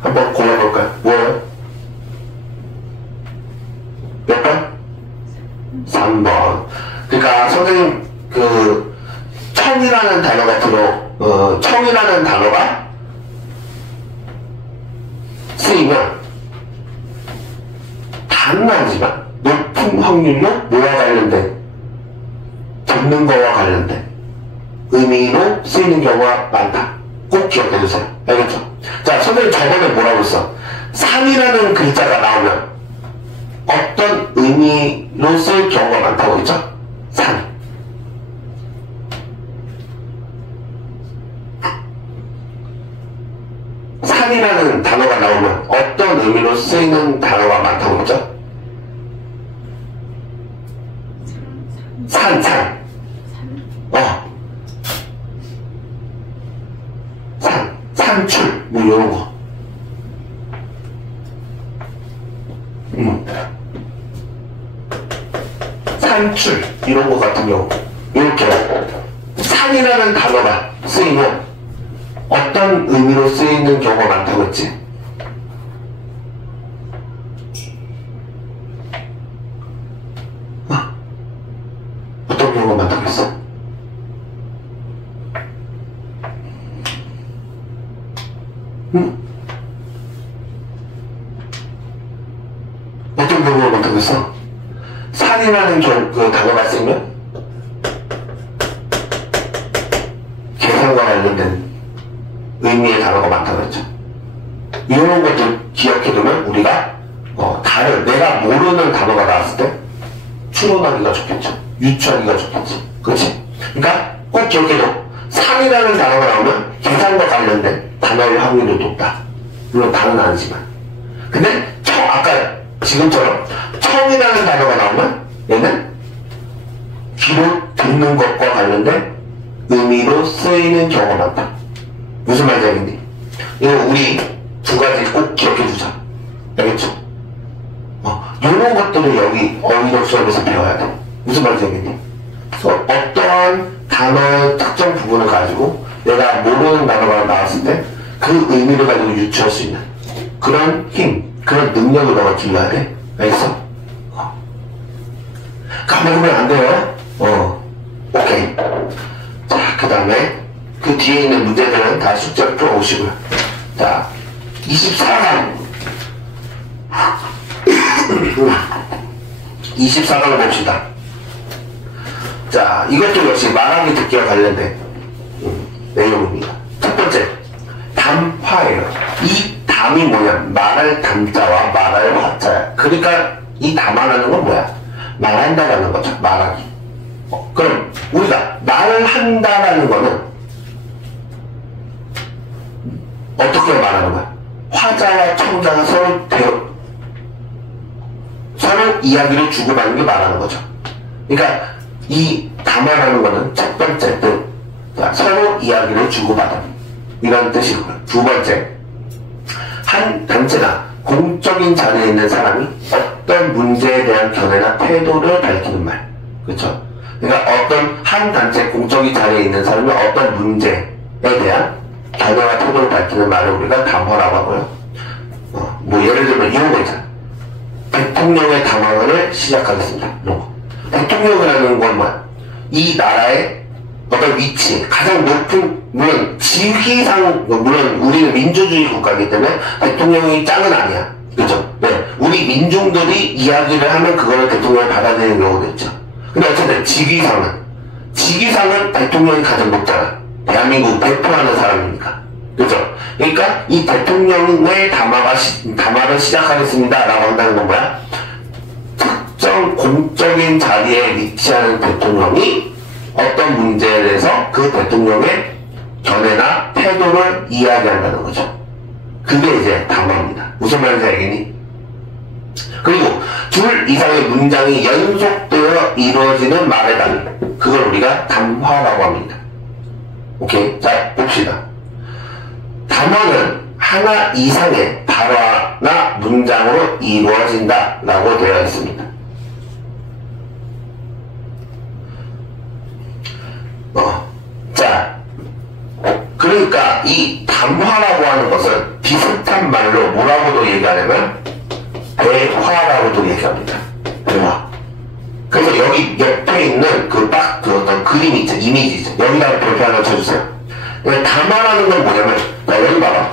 한번 골라볼까요? 뭐예요? 몇 번? 3번. 그러니까 선생님 청이라는 단어가 청이라는 단어가 쓰이면 다는 아니지만 높은 확률로 뭐와 관련된 듣는 거와 관련된 의미로 쓰이는 경우가 많다. 꼭 기억해주세요. 알겠죠? 자, 선생님 저번에 뭐라고 했어? 산이라는 글자가 나오면 어떤 의미로 쓸 경우가 많다고 했죠? 산. 산이라는 단어가 나오면 어떤 의미로 쓰이는 단어가 많다고 했죠? 산. 산출, 뭐, 이런 거. 산출, 이런 거 같은 경우. 이렇게. 산이라는 단어가 쓰이면 어떤 의미로 쓰이는 경우가 많다고 했지? 어떤 경우가 많다고 했어? 어떤 경우가 많다고 했어? 산이라는 그 단어가 쓰이면 계산과 관련된 의미의 단어가 많다고 했죠. 이런 것들 기억해두면 우리가 다른 내가 모르는 단어가 나왔을 때 추론하기가 좋겠죠. 유추하기가 좋겠지. 그렇지? 그러니까 꼭 기억해둬. 산이라는 단어가 나오면 계산과 관련된 단어의 확률이 높다. 물론 다는 아니지만. 근데 아까 지금처럼 청이라는 단어가 나오면 얘는 귀로 듣는 것과 관련된 의미로 쓰이는 경우가 많다. 무슨 말인지 알겠니? 이거 우리 두 가지 꼭 기억해주자. 알겠죠? 이런 것들을 여기 어휘력 수업에서 배워야 돼. 무슨 말인지 알겠니? 그래서 어떠한 단어의 특정 부분을 가지고 내가 모르는 단어가 나왔을 때 그 의미를 가지고 유추할 수 있는 그런 힘, 그런 능력을 너가 길러야 돼. 알겠어? 까먹으면 안 돼요. 오케이. 자, 그 다음에 그 뒤에 있는 문제들은 다 숙제로 풀어오시고요. 자, 24강. 24강을 봅시다. 자, 이것도 역시 말하기 듣기와 관련된 내용입니다. 첫 번째, 담화예요. 이 담이 뭐냐? 말할 담자와 말할 화자야. 그러니까 이 담화라는 건 뭐야? 말한다라는 거죠. 말하기. 그럼 우리가 말을 한다라는 거는 어떻게 말하는 거야? 화자와 청자가 서로 이야기를 주고받는 게 말하는 거죠. 그러니까 이 담화라는 거는 첫 번째 뜻, 서로 이야기를 주고받는 이런 뜻이고요. 두 번째, 한 단체나 공적인 자리에 있는 사람이 어떤 문제에 대한 견해나 태도를 밝히는 말. 그렇죠? 그러니까 어떤 한 단체 공적인 자리에 있는 사람이 어떤 문제에 대한 견해와 태도를 밝히는 말을 우리가 담화라고 하고요. 뭐 예를 들면 이런 거 있잖아. 대통령의 담화를 시작하겠습니다. 이런 거. 대통령이라는 건 뭐야? 이 나라의 어떤 위치, 가장 높은, 물론 지위상, 물론 우리는 민주주의 국가이기 때문에 대통령이 짱은 아니야. 그죠? 네. 우리 민중들이 이야기를 하면 그거를 대통령이 받아들이는 경우도 있죠. 근데 어쨌든 직위상은 대통령이 가장 높잖아. 대한민국 대표하는 사람이니까. 그죠? 그러니까 이 대통령의 담화를 시작하겠습니다. 라고 한다는 건 뭐야? 특정 공적인 자리에 위치하는 대통령이 어떤 문제에 대해서 그 대통령의 견해나 태도를 이야기한다는 거죠. 그게 이제 담화입니다. 무슨 말인지 알겠니? 그리고 둘 이상의 문장이 연속되어 이루어지는 말의 단위, 그걸 우리가 담화라고 합니다. 오케이? 자, 봅시다. 담화는 하나 이상의 발화나 문장으로 이루어진다 라고 되어 있습니다. 자, 그러니까 이 담화라고 하는 것은 비슷한 말로 뭐라고도 얘기하냐면 대화라고도 얘기합니다. 대화. 그래서 여기 옆에 있는 그 어떤 그림이 있죠. 이미지 있죠. 여기다가 별표 하나 쳐주세요. 담화라는 건 뭐냐면, 자, 여기 봐봐.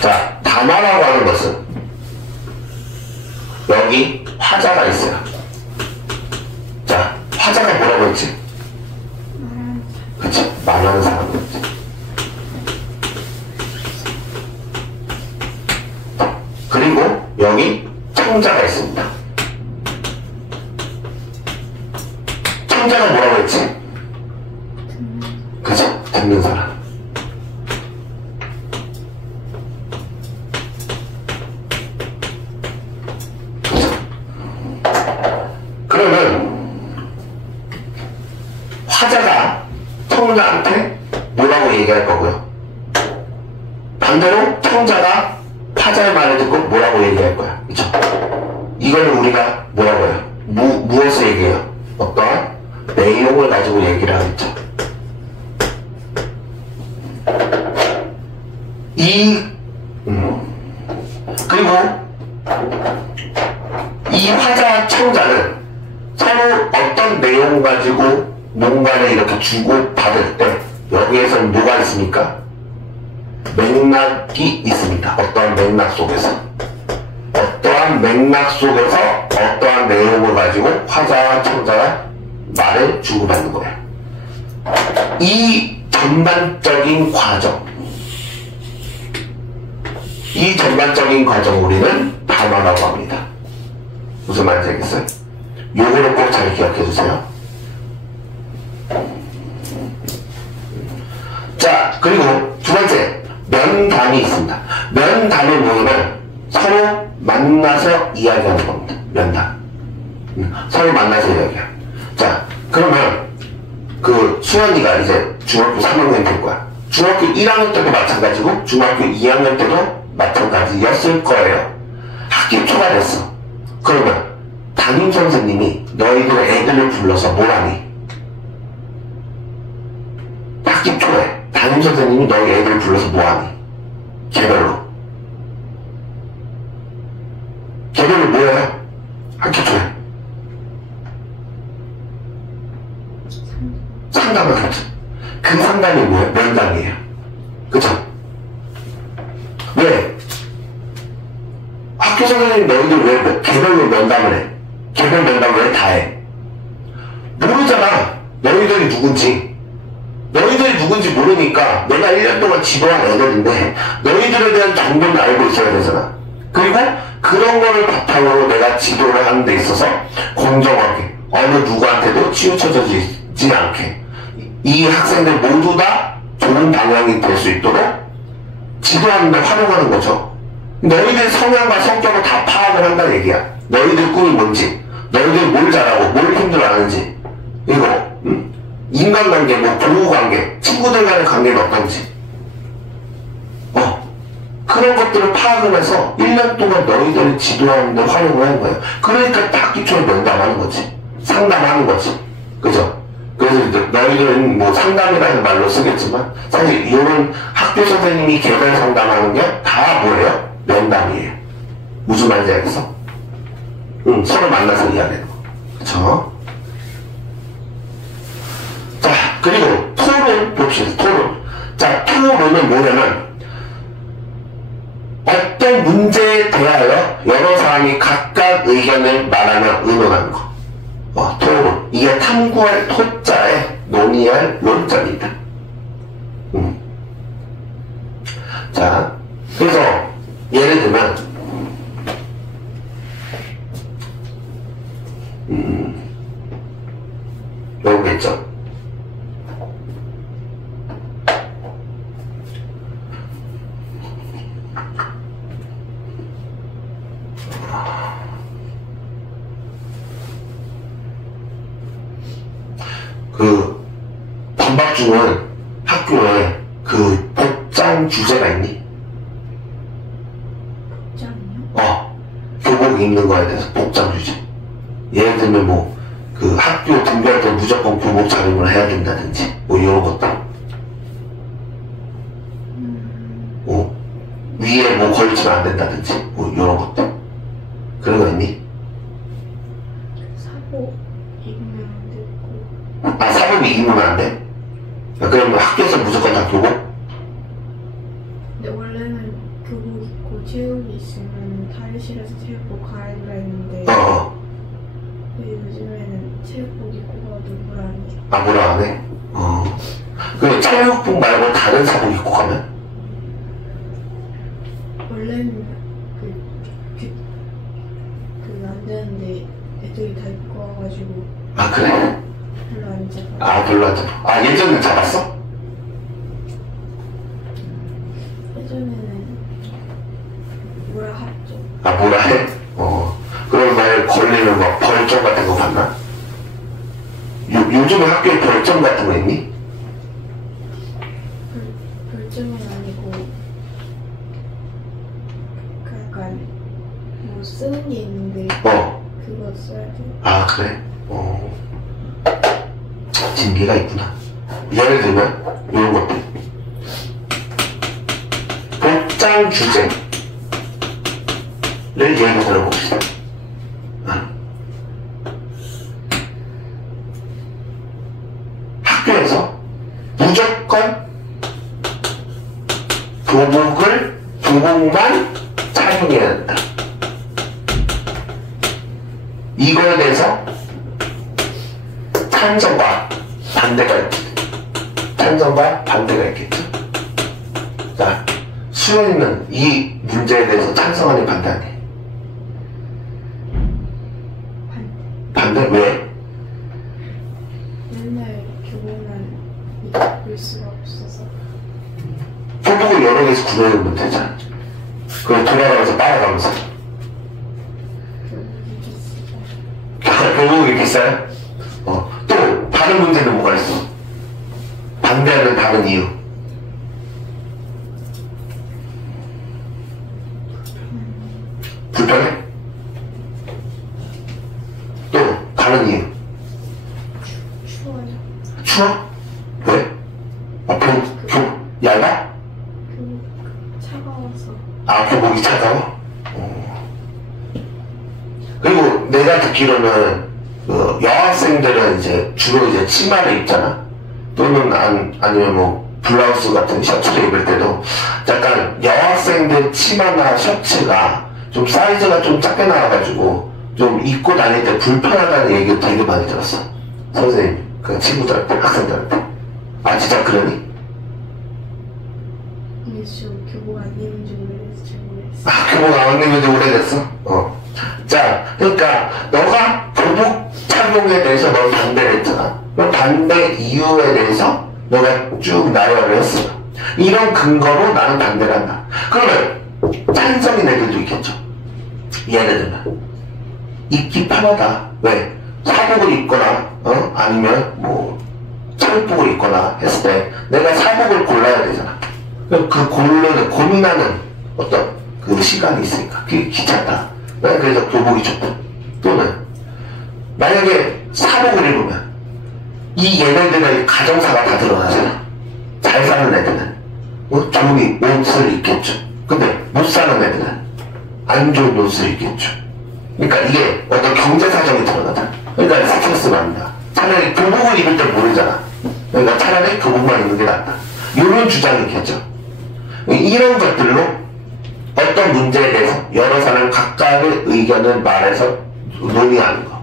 자, 담화라고 하는 것은 여기 화자가 있어요. 자, 화자가 뭐라고 했지? 그치? 말하는 사람이었지. 그리고 여기 청자가 있습니다. 청자가 뭐라고 했지? 그치? 듣는 사람. 그러면 화자가 청자한테 뭐라고 얘기할 거고요. 반대로 청자가 화자의 말을 듣고 뭐라고 얘기할 거야. 그쵸? 이거는 우리가 뭐라고 해요? 무엇을 얘기해요? 어떠한 내용을 가지고 얘기를 하겠죠. 그리고 이 화자와 청자는 서로 어떤 내용 가지고 뭔가를 이렇게 주고 받을 때 여기에서는 뭐가 있습니까? 맥락이 있습니다. 어떠한 맥락 속에서 어떠한 내용을 가지고 화자와 청자가 말을 주고받는 거예요. 이 전반적인 과정 우리는 담화라고 합니다. 무슨 말인지 알겠어요? 요거를 꼭 잘 기억해 주세요. 자, 그리고 두 번째, 면담이 있습니다. 면담이 뭐냐면 서로 만나서 이야기하는 겁니다. 면담. 서로 만나서 이야기해요. 자, 그러면 그 수연이가 이제 중학교 3학년 될 거야. 중학교 1학년 때도 마찬가지고 중학교 2학년 때도 마찬가지였을 거예요. 학기 초가 됐어. 그러면 담임선생님이 너희들 애들을 불러서 뭐라니? 학기 초에 담임선생님이 너희 애들을 불러서 뭐하니? 개별로 뭐해요? 학기 초에 상담을 하죠. 그 상담이 뭐예요? 면담이에요. 그쵸? 왜? 학교 선생님 너희들 왜 개별로 면담을 해? 개별 면담 왜 다 해? 모르잖아. 너희들이 누군지 모르니까 내가 1년 동안 지도한 애들인데 너희들에 대한 정보는 알고 있어야 되잖아. 그리고 그런 거를 바탕으로 내가 지도를 하는 데 있어서 공정하게 어느 누구한테도 치우쳐지지 않게 이 학생들 모두 다 좋은 방향이 될 수 있도록 지도하는 데 활용하는 거죠. 너희들 성향과 성격을 다 파악을 한다는 얘기야. 너희들 꿈이 뭔지, 너희들 뭘 잘하고 뭘 힘들어하는지, 이거 인간관계, 부부관계, 친구들 간의 관계는 어떤지 그런 것들을 파악을 해서 1년 동안 너희들을 지도하는 데 활용을 하는 거예요. 그러니까 학기 초에 면담하는 거지. 상담하는 거지. 그죠? 그래서 너희들은 상담이라는 말로 쓰겠지만 사실 이런 학교 선생님이 개별 상담하는 게 다 뭐예요? 면담이에요. 무슨 말인지 알겠어? 서로 만나서 이야기하는 거. 그쵸? 자, 그리고 토론 봅시다. 토론. 자, 토론은 뭐냐면 어떤 문제에 대하여 여러 사람이 각각 의견을 말하며 의논하는 거. 토론. 이게 탐구할 토자에 논의할 논자입니다. 자, 그래서 예를 들면 여기 있죠. 그 반박중은 학교에 그 복장 주제가 있니? 복장이요? 교복 입는 거에 대해서 복장 주제. 예를 들면 그 학교 등교할 때 무조건 교복 차림을 해야 된다든지 이런 것들. 위에 걸치면 안 된다든지 이런 것들. 그런 거 있니? 사복 입으면 안 되고. 사복이 입으면 안 돼? 그러면 학교에서 무조건 다 교복? 근데 원래는 교복 입고 체육이 있으면 탈의실에서 체육복 갈아입으라 했는데 근데 요즘에는 체육복 입고 가도 뭘 안 해. 아, 뭐라 안 해? 그 체육복 말고 다른 사복 입고 가면? 원래는 안 되는데 애들이 다 입고 와가지고 아, 그래? 별로 안 잡아. 아, 별로 안 잡아. 아, 예전에 잡았어? 예전에는 뭐라 하죠. 아, 뭐라 해? 그럼 만약 걸리면 막 벌점 같은 거 받나? 요즘에 학교에 벌점 같은 거 있니? 별점은 아니고 약간 뭐 쓰는 게 있는데 그거 써야 돼. 아, 그래? 징계가 있구나. 예를 들면 이런 것들. 복장 주제를 예로 들어봅시다. 학교에서 무조건 교복만 착용해야 된다. 이거에 대해서 찬성과 반대가 있겠죠. 찬성과 반대가 있겠죠. 자, 수연이는 이 문제에 대해서 찬성하니 반대하니? 반대? 왜? 맨날 교복만 입을 수가 없어서. 교복을 여러 개에서 구매해오면 되잖아. 그걸 돌아가면서 빨아가면서. 교복이 비싸요? 또 다른 문제는 뭐가 있어? 반대하는 다른 이유. 불편해? 또 다른 이유. 추워요. 추워? 왜? 얇아? 교복 차가워서. 아, 교복이 차가워? 그리고 내가 듣기로는 여학생들은 이제 주로 이제 치마를 입잖아. 또는 아니면 뭐 블라우스 같은 셔츠를 입을 때도 약간 여학생들 치마나 셔츠가 좀 사이즈가 좀 작게 나와가지고 좀 입고 다닐 때 불편하다는 얘기를 되게 많이 들었어. 선생님, 그 친구들한테, 학생들한테. 아, 진짜 그러니? 근데 저 교복 안 입은 지 오래돼서 잘 모르겠어. 아, 교복 안 입은 지 오래됐어? 자, 그러니까 너가 교복 착용에 대해서 넌 반대를 했잖아. 그럼 반대 이유에 대해서 너가 쭉 나열을 했어. 이런 근거로 나는 반대를 한다. 그러면 찬성인 애들도 있겠죠. 예를 들면 입기 편하다. 왜? 사복을 입거나 아니면 뭐 체육복을 입거나 했을 때 내가 사복을 골라야 되잖아. 그럼 그 고민하는 어떤 그 시간이 있으니까 그게 귀찮다. 그래서 교복이 좋다. 또는 만약에 사복을 입으면 이 얘네들의 가정사가 다 드러나잖아. 잘 사는 애들은 좋은 옷을 입겠죠. 근데 못 사는 애들은 안 좋은 옷을 입겠죠. 그러니까 이게 어떤 경제 사정이 드러나잖아. 그러니까 스트레스 받는다. 차라리 교복을 입을 때 모르잖아. 그러니까 차라리 교복만 입는 게 낫다. 이런 주장이 있겠죠. 이런 것들로 어떤 문제에 대해서 여러 사람 각각의 의견을 말해서 논의하는 거.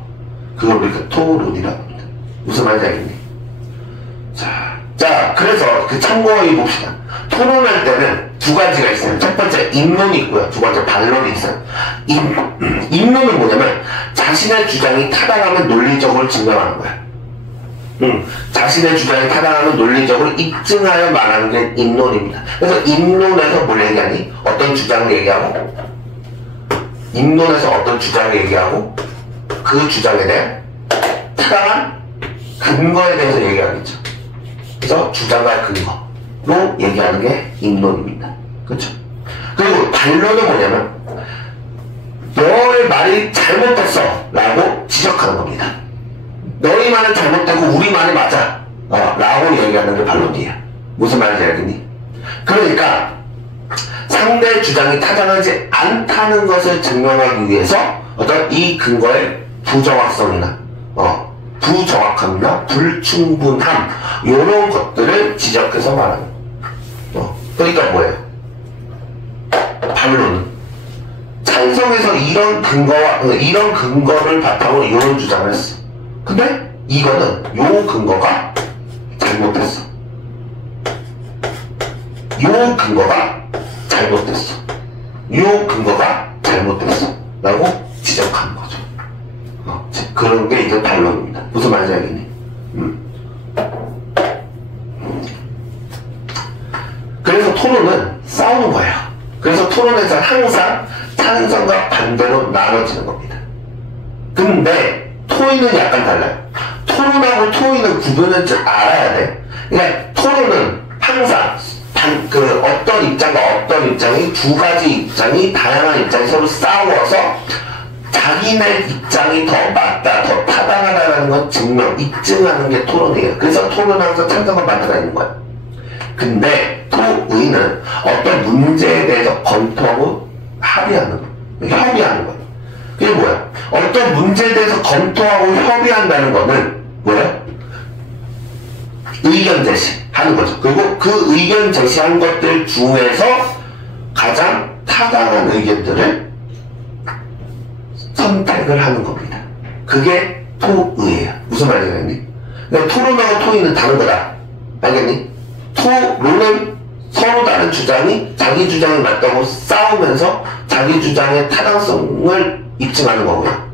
그걸 우리가 토론이라고 합니다. 무슨 말인지 알겠니? 자, 그래서 그 참고해 봅시다. 토론할 때는 두 가지가 있어요. 첫 번째, 입론이 있고요. 두 번째, 반론이 있어요. 입론은 뭐냐면, 자신의 주장이 타당하면 논리적으로 증명하는 거야. 자신의 주장이 타당하면 논리적으로 입증하여 말하는 게 입론입니다. 그래서 입론에서 뭘 얘기하니? 어떤 주장을 얘기하고, 입론에서 어떤 주장을 얘기하고, 그 주장에 대한 타당한 근거에 대해서 얘기하겠죠. 그래서 주장과 근거로 얘기하는 게 입론입니다. 그렇죠? 그리고 반론은 뭐냐면 너의 말이 잘못됐어 라고 지적하는 겁니다. 너희 말은 잘못되고 우리 말이 맞아 라고 얘기하는 게 반론이에요. 무슨 말인지 알겠니? 그러니까 상대 주장이 타당하지 않다는 것을 증명하기 위해서 어떤 이 근거의 부정확성이나 부정확함이나 불충분함 이런 것들을 지적해서 말하는 그러니까 뭐예요? 반론은 찬성에서 이런 근거를 바탕으로 이런 주장을 했어. 근데 이거는 요 근거가 잘못됐어. 요 근거가 잘못됐어. 요 근거가 잘못됐어. 라고 지적하는 거죠. 그런 게 이제 반론입니다. 무슨 말인지 알겠니? 그래서 토론은 싸우는 거예요. 그래서 토론에서 항상 찬성과 반대로 나눠지는 겁니다. 근데 토의는 약간 달라요. 토론하고 토의는 구분을 좀 알아야 돼. 그러니까 토론은 항상 어떤 입장과 어떤 입장이 두 가지 입장이 다양한 입장이 서로 싸워서 자기네 입장이 더 맞다, 더 타당하다라는 건 입증하는 게 토론이에요. 그래서 토론은 항상 찬성과 반대가 있는 거야. 근데 토의는 어떤 문제에 대해서 검토하고 협의하는 거예요. 그게 뭐야? 어떤 문제에 대해서 검토하고 협의한다는 거는 뭐야? 의견 제시하는 거죠. 그리고 그 의견 제시한 것들 중에서 가장 타당한 의견들을 선택을 하는 겁니다. 그게 토의예요. 무슨 말인지 알겠니? 그러니까 토론하고 토의는 다른 거다. 알겠니? 토론은 서로 다른 주장이 자기 주장이 맞다고 싸우면서 자기 주장의 타당성을 입증하는 거고요.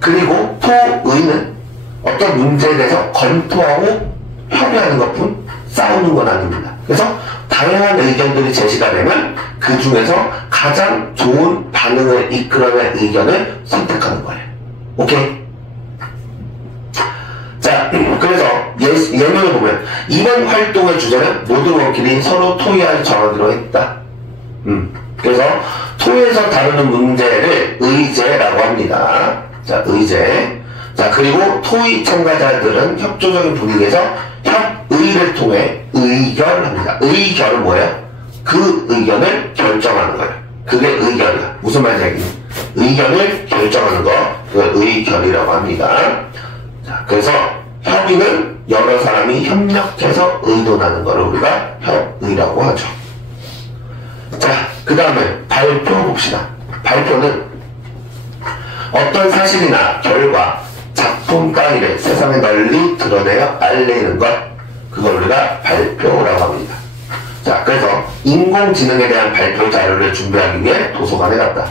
그리고 토의는 어떤 문제에 대해서 검토하고 협의하는 것뿐 싸우는 건 아닙니다. 그래서 다양한 의견들이 제시가 되면 그 중에서 가장 좋은 반응을 이끌어낼 의견을 선택하는 거예요. 오케이? 자, 그래서 예문을 보면 이번 활동의 주제는 모든 원킬이 서로 토의하여 정하기로 했다. 그래서 토의에서 다루는 문제를 의제라고 합니다. 자, 의제. 자, 그리고 토의 참가자들은 협조적인 분위기에서 협의를 통해 의결합니다. 의결은 뭐예요? 그 의견을 결정하는 거예요. 그게 의결이야. 무슨 말인지 알겠니? 의견을 결정하는 거, 그걸 의결이라고 합니다. 자, 그래서 협의는 여러 사람이 협력해서 의논하는 거를 우리가 협의라고 하죠. 자, 그 다음에 발표 봅시다. 발표는 어떤 사실이나 결과, 작품 따위를 세상에 널리 드러내어 알리는 것, 그걸 우리가 발표라고 합니다. 자, 그래서 인공지능에 대한 발표 자료를 준비하기 위해 도서관에 갔다.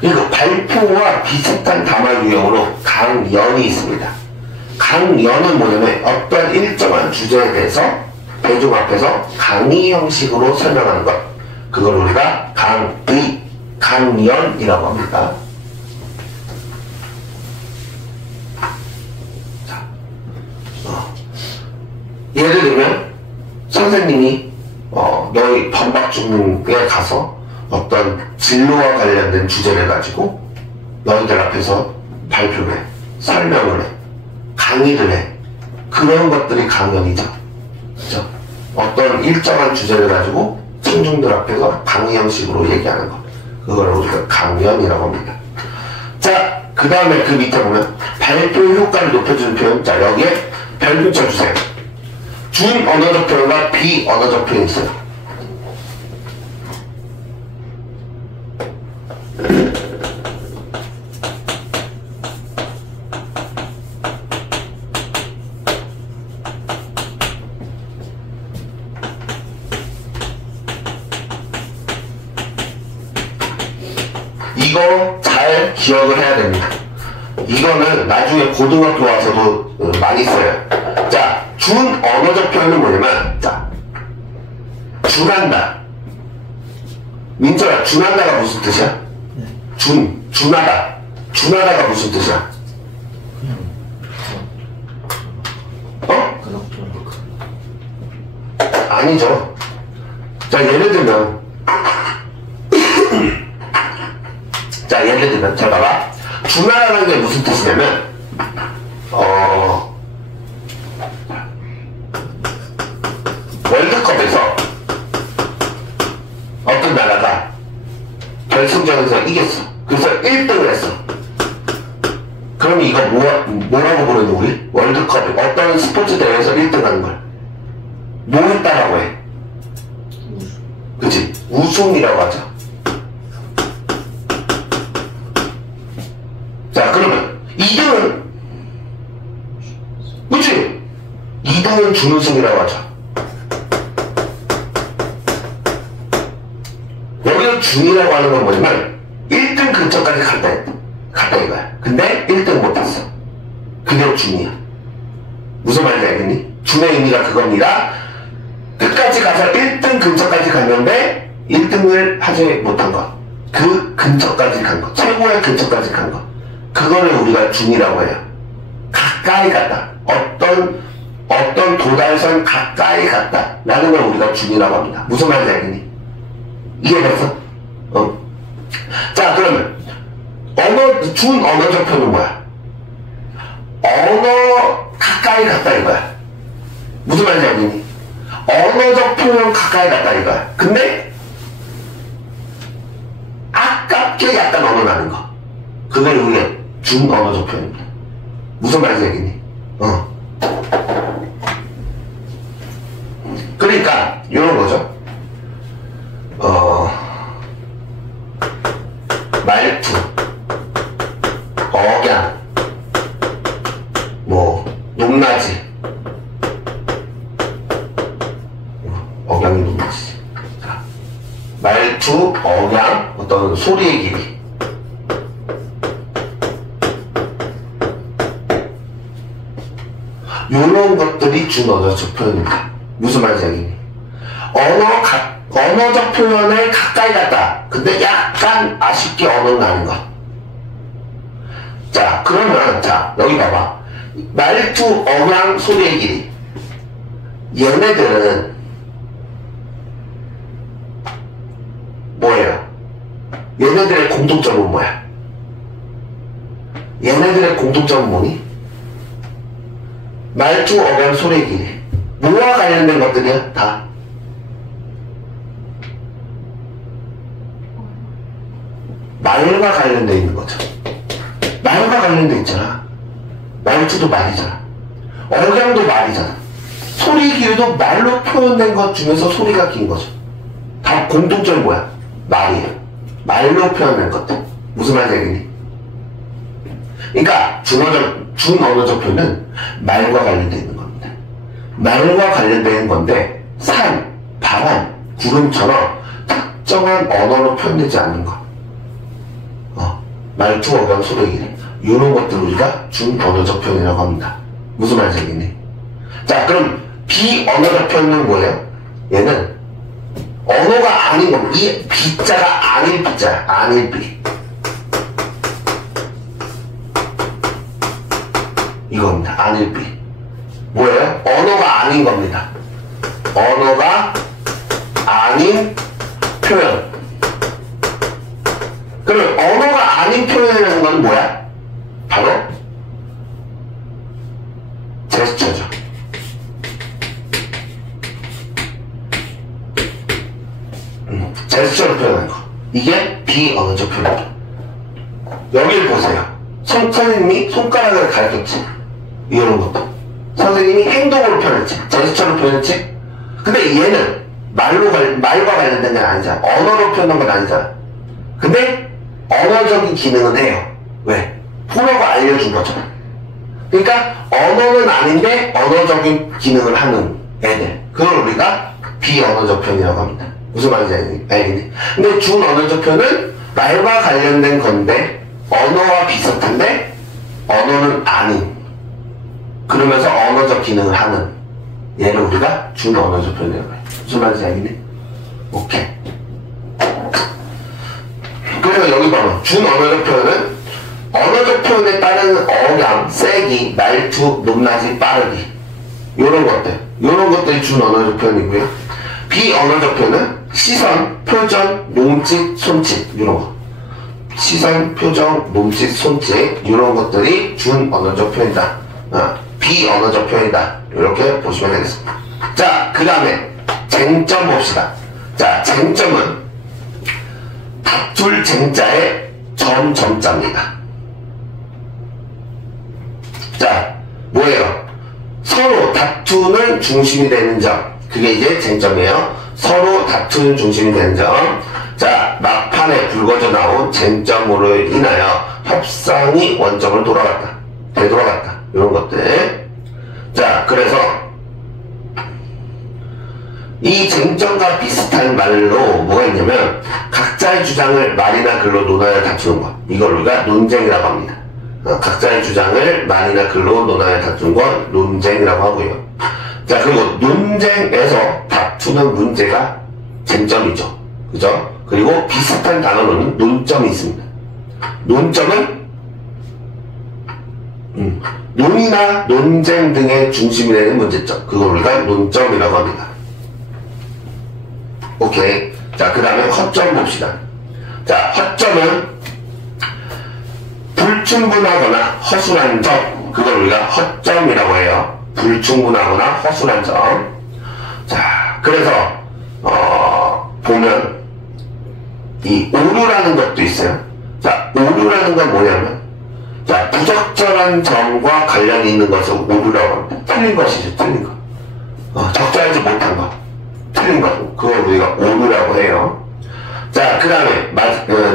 그리고 발표와 비슷한 담화 유형으로 강연이 있습니다. 강연은 뭐냐면 어떤 일정한 주제에 대해서 대중 앞에서 강의 형식으로 설명하는 것, 그걸 우리가 강연이라고 합니다. 자, 예를 들면 선생님이 너희 반박중에 가서 어떤 진로와 관련된 주제를 가지고 너희들 앞에서 발표를 해, 설명을 해, 강의를 해. 그런 것들이 강연이죠. 그죠? 어떤 일정한 주제를 가지고 청중들 앞에서 강의 형식으로 얘기하는 것, 그걸 우리가 강연이라고 합니다. 자, 그 다음에 그 밑에 보면 발표 효과를 높여주는 표현. 자, 여기에 별 붙여주세요. 준 언어적 표현과 비언어적 표현이 있어요. 이거 잘 기억을 해야 됩니다. 이거는 나중에 고등학교 와서도 많이 써요. 자, 준 언어적 표현은 뭐냐면, 자, 준한다. 민철아, 준한다가 무슨 뜻이야? 준하다. 준하다가 무슨 뜻이야? 아니죠. 자, 예를 들면, 잘 봐봐. 준하라는 게 무슨 뜻이냐면, 월드컵에서 어떤 나라가 결승전에서 이겼어. 그래서 1등을 했어. 그럼 이거 뭐라고 부르는 우리? 월드컵, 어떤 스포츠 대회에서 1등 하는 걸 뭐 했다라고 해? 그치? 우승이라고 하죠. 자, 그러면 2등은 그치? 2등은 준우승이라고 하죠. 여기서 준이라고 하는 건 뭐냐면 1등 근처까지 갔다 이거야. 근데 1등 못했어. 그게 준이야. 무슨 말인지 알겠니? 준의 의미가 그겁니다. 끝까지 가서 1등 근처까지 갔는데 1등을 하지 못한 것. 그 근처까지 간 것. 최고의 근처까지 간 것. 그거를 우리가 준이라고 해요. 가까이 갔다. 어떤 도달선 가까이 갔다. 라는 걸 우리가 준이라고 합니다. 무슨 말인지 알겠니? 이해됐어? 자, 그러면 준 언어적 표현은 뭐야? 언어 가까이 갔다 이거야. 무슨 말인지 알겠니? 언어적 표현 가까이 갔다 이거야. 근데 아깝게 약간 언어나는 거. 그걸 우리가 준 언어적 표현입니다. 무슨 말인지 알겠니? 그러니까 이런 거죠. 말투, 억양, 높낮이, 억양이 높낮이. 말투, 억양, 어떤 소리의 길이. 이런 것들이 준 언어적 표현입니다. 무슨 말인지 알겠니? 언어적 표현에 가까이 갔다. 근데 약간 아쉽게 언어는 아닌 것. 자, 그러면, 여기 봐봐. 말투, 억양, 소리의 길이. 얘네들은 뭐예요? 얘네들의 공통점은 뭐야? 얘네들의 공통점은 뭐니? 말투, 억양, 소리의 길이. 뭐와 관련된 것들이야? 다. 말과 관련되어 있는 거죠. 말과 관련되어 있잖아. 말투도 말이잖아. 억양도 말이잖아. 소리 길이도 말로 표현된 것 중에서 소리가 긴 거죠. 다 공통점이 뭐야? 말이에요. 말로 표현된 것들. 무슨 말인지 알겠니? 그러니까 준 언어적 표현은 말과 관련되어 있는 겁니다. 말과 관련되는 건데 산, 바람, 구름처럼 특정한 언어로 표현되지 않는 거. 말투, 억양, 소리, 길이. 이런 것들 우리가 준 언어적 표현이라고 합니다. 무슨 말인지 알겠니? 자, 그럼 비언어적 표현은 뭐예요? 얘는 언어가 아닌 겁니다. 이 비자가 아닐 비자야. 아닐 비. 이겁니다. 아닐 비. 뭐예요? 언어가 아닌 겁니다. 언어가 아닌 표현. 그럼 언어가 아닌 표현이라는 건 뭐야? 바로 제스처죠. 제스처로 표현하는 거. 이게 비언어적 표현이죠. 여기를 보세요. 선생님이 손가락을 가르쳤지. 이런 것도. 선생님이 행동으로 표현했지. 제스처로 표현했지. 근데 얘는 말과 관련된 게 아니잖아. 언어로 표현한 건 아니잖아. 근데 언어적인 기능은 해요. 왜? 포로가 알려준 거잖아. 그러니까 언어는 아닌데 언어적인 기능을 하는 애들. 그걸 우리가 비언어적 표현이라고 합니다. 무슨 말인지 알겠니? 근데 준 언어적 표현은 말과 관련된 건데 언어와 비슷한데 언어는 아닌. 그러면서 언어적 기능을 하는 얘를 우리가 준 언어적 표현이라고 해요. 무슨 말인지 알겠니? 오케이. 그래서 여기 봐봐. 준 언어적 표현은 언어적 표현에 따른 억양, 세기, 말투, 높낮이, 빠르기. 요런 것들이 준 언어적 표현이고요. 비언어적 표현은 시선, 표정, 몸짓, 손짓. 요런 거. 시선, 표정, 몸짓, 손짓. 요런 것들이 준 언어적 표현이다. 비언어적 표현이다. 이렇게 보시면 되겠습니다. 자, 그 다음에 쟁점 봅시다. 자, 쟁점은 다툴 쟁자의 점자입니다. 자, 뭐예요? 서로 다투는 중심이 되는 점. 그게 이제 쟁점이에요. 서로 다투는 중심이 되는 점. 자, 막판에 불거져 나온 쟁점으로 인하여 협상이 원점을 되돌아갔다. 이런 것들. 자, 그래서 이 쟁점과 비슷한 말로 뭐가 있냐면 각자의 주장을 말이나 글로 논하여 다투는 것. 이걸 우리가 논쟁이라고 합니다. 각자의 주장을 말이나 글로 논하여 다투는 건 논쟁이라고 하고요. 자, 그리고 논쟁에서 다투는 문제가 쟁점이죠. 그죠? 그리고 비슷한 단어로는 논점이 있습니다. 논점은 논의나 논쟁 등의 중심이 되는 문제점. 그걸 우리가 논점이라고 합니다. 오케이. 자, 그 다음에 허점 봅시다. 자, 허점은 불충분하거나 허술한 점. 그걸 우리가 허점이라고 해요. 불충분하거나 허술한 점. 자, 그래서 보면 이 오류라는 것도 있어요. 자, 오류라는 건 뭐냐면, 자, 부적절한 점과 관련이 있는 것을 오류라고 합니다. 틀린 것이죠, 틀린 거. 적절하지 못한 거, 틀린 거. 그걸 우리가 오류라고 해요. 자, 그 다음에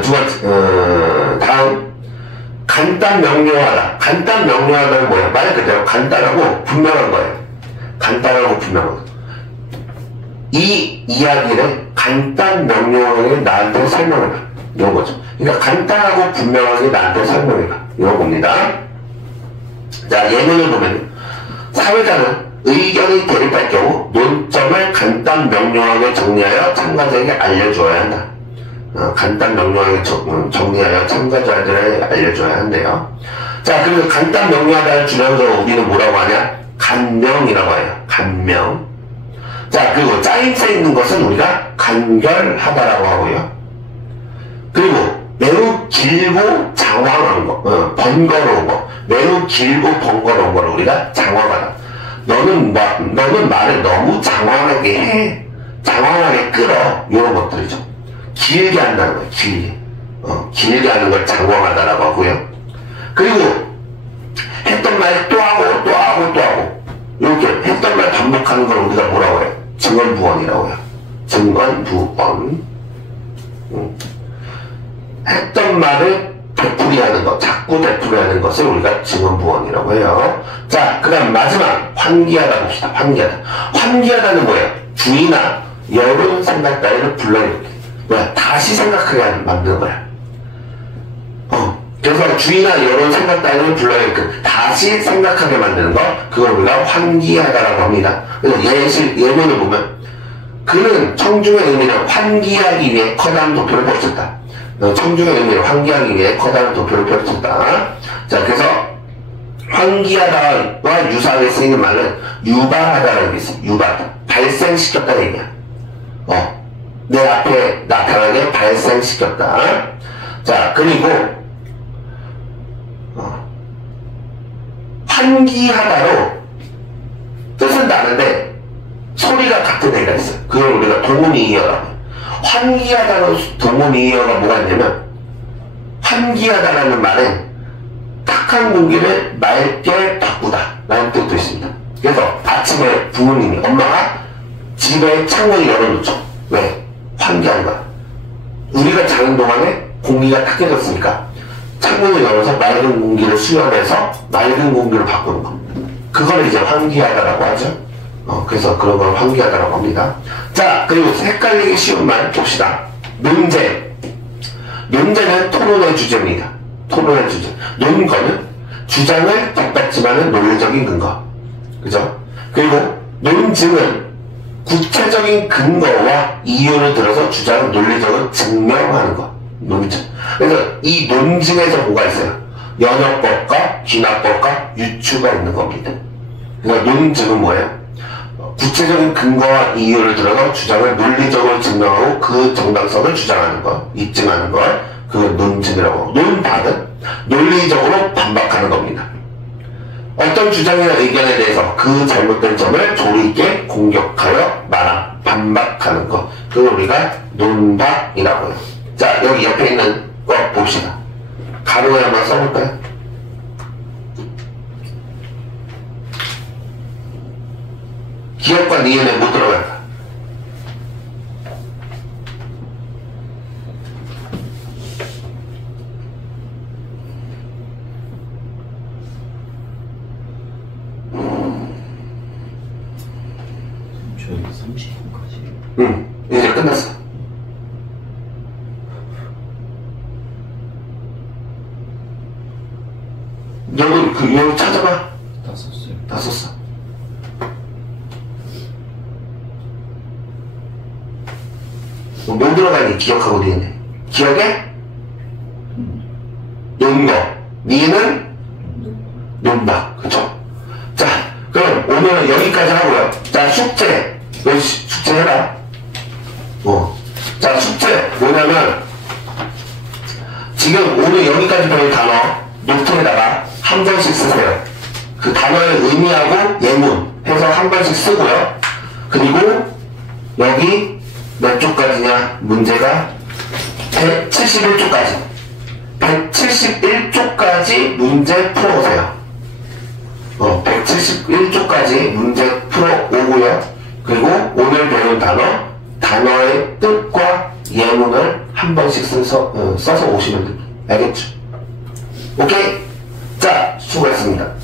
두 번째, 다음 간단 명료하다. 간단 명료하다는 뭐야? 말 그대로 간단하고 분명한 거예요. 간단하고 분명한 거. 이 이야기를 간단 명료하게 나한테 설명해라. 이런 거죠. 그러니까 간단하고 분명하게 나한테 설명해라. 이런 겁니다. 자, 예문을 보면 사회자는 의견이 대립할 경우 논점을 간단 명료하게 정리하여 참가자에게 알려줘야 한다. 간단 명료하게 정리하여 참가자들에게 알려줘야 한대요. 자, 그리고 간단 명료하다를 줄여서 우리는 뭐라고 하냐? 간명이라고 해요. 간명. 자, 그리고 짜임새 있는 것은 우리가 간결하다라고 하고요. 그리고 매우 길고 장황한 거, 번거로운 거, 매우 길고 번거로운 거를 우리가 장황하다. 너는 말을 너무 장황하게 해. 장황하게 끌어. 이런 것들이죠. 길게 한다는 거예요. 길게. 길게 하는 걸 장황하다라고 하고요. 그리고 했던 말 또 하고 또 하고 또 하고 이렇게 했던 말 반복하는 걸 우리가 뭐라고 해요? 증언부언이라고 해요. 증언부언. 했던 말을 되풀이하는 것, 자꾸 되풀이하는 것을 우리가 증언부언이라고 해요. 자, 그 다음 마지막 환기하다 봅시다. 환기하다. 환기하다는 뭐예요? 주의나 여론 생각 따위를 불러일으키는 뭐야? 다시 생각하게 만드는 거야. 그래서 주의나 여론 생각 따위를 불러일으키는 다시 생각하게 만드는 거, 그걸 우리가 환기하다라고 합니다. 그래서 예문을 보면 그는 청중의 의미를 환기하기 위해 커다란 도표를 펼쳤다. 청중의 의미를 환기하기 위해 커다란 도표를 펼쳤다. 자, 그래서 환기하다와 유사하게 쓰이는 말은 유발하다라는 게 있어요. 유발하다. 발생시켰다는 얘기야. 내 앞에 나타나게 발생시켰다. 자, 그리고 환기하다로 뜻은 다른데 소리가 같은 애가 있어요. 그걸 우리가 동음이어라고 해요. 환기하다로 동음이어가 뭐가 있냐면, 환기하다라는 말은 탁한 공기를 맑게 바꾸다 라는 뜻도 있습니다. 그래서 아침에 부모님이, 엄마가 집에 창문을 열어놓죠. 왜? 환기한 거야. 우리가 자는 동안에 공기가 탁해졌으니까 창문을 열어서 맑은 공기를 수용해서 맑은 공기를 바꾸는 거. 그걸 이제 환기하다라고 하죠. 그래서 그런 걸 환기하다라고 합니다. 자, 그리고 헷갈리기 쉬운 말 봅시다. 논쟁. 논쟁은 토론의 주제입니다. 토론의 주제. 논거는 주장을 덧받침하는 논리적인 근거. 그죠? 그리고 논증은 구체적인 근거와 이유를 들어서 주장을 논리적으로 증명하는 것. 논증. 그래서 이 논증에서 뭐가 있어요? 연역법과 귀납법과 유추가 있는 겁니다. 그러니까 논증은 뭐예요? 구체적인 근거와 이유를 들어서 주장을 논리적으로 증명하고 그 정당성을 주장하는 것, 입증하는 것, 그걸 논증이라고 하고, 논박은 논리적으로 반박하는 겁니다. 어떤 주장이나 의견에 대해서 그 잘못된 점을 조리 있게 공격하여 반박하는 것, 그걸 우리가 논박이라고 해요. 자, 여기 옆에 있는 거 봅시다. 가로에 한번 써볼까요? 기업과 니은에 못 들어갈까? 응, 이제 끝났어. 여기 그 유형 찾아봐. 다 썼어요. 다 썼어. 뭐 들어가니 기억하고 니네. 기억해? 논거. 니는 논다. 그쵸? 자, 그럼 오늘은 여기까지 하고요. 자, 숙제. 너 숙제 해라. 자, 숙제. 뭐냐면, 지금 오늘 여기까지 배운 단어, 노트에다가 한 번씩 쓰세요. 그 단어의 의미하고 예문 해서 한 번씩 쓰고요. 그리고 여기 몇 쪽까지냐? 문제가 171쪽까지. 171쪽까지 문제 풀어오세요. 171쪽까지 문제 풀어오고요. 그리고 오늘 배운 단어의 뜻과 예문을 한 번씩 써서 오시면 됩니다. 알겠죠? 오케이? 자, 수고했습니다.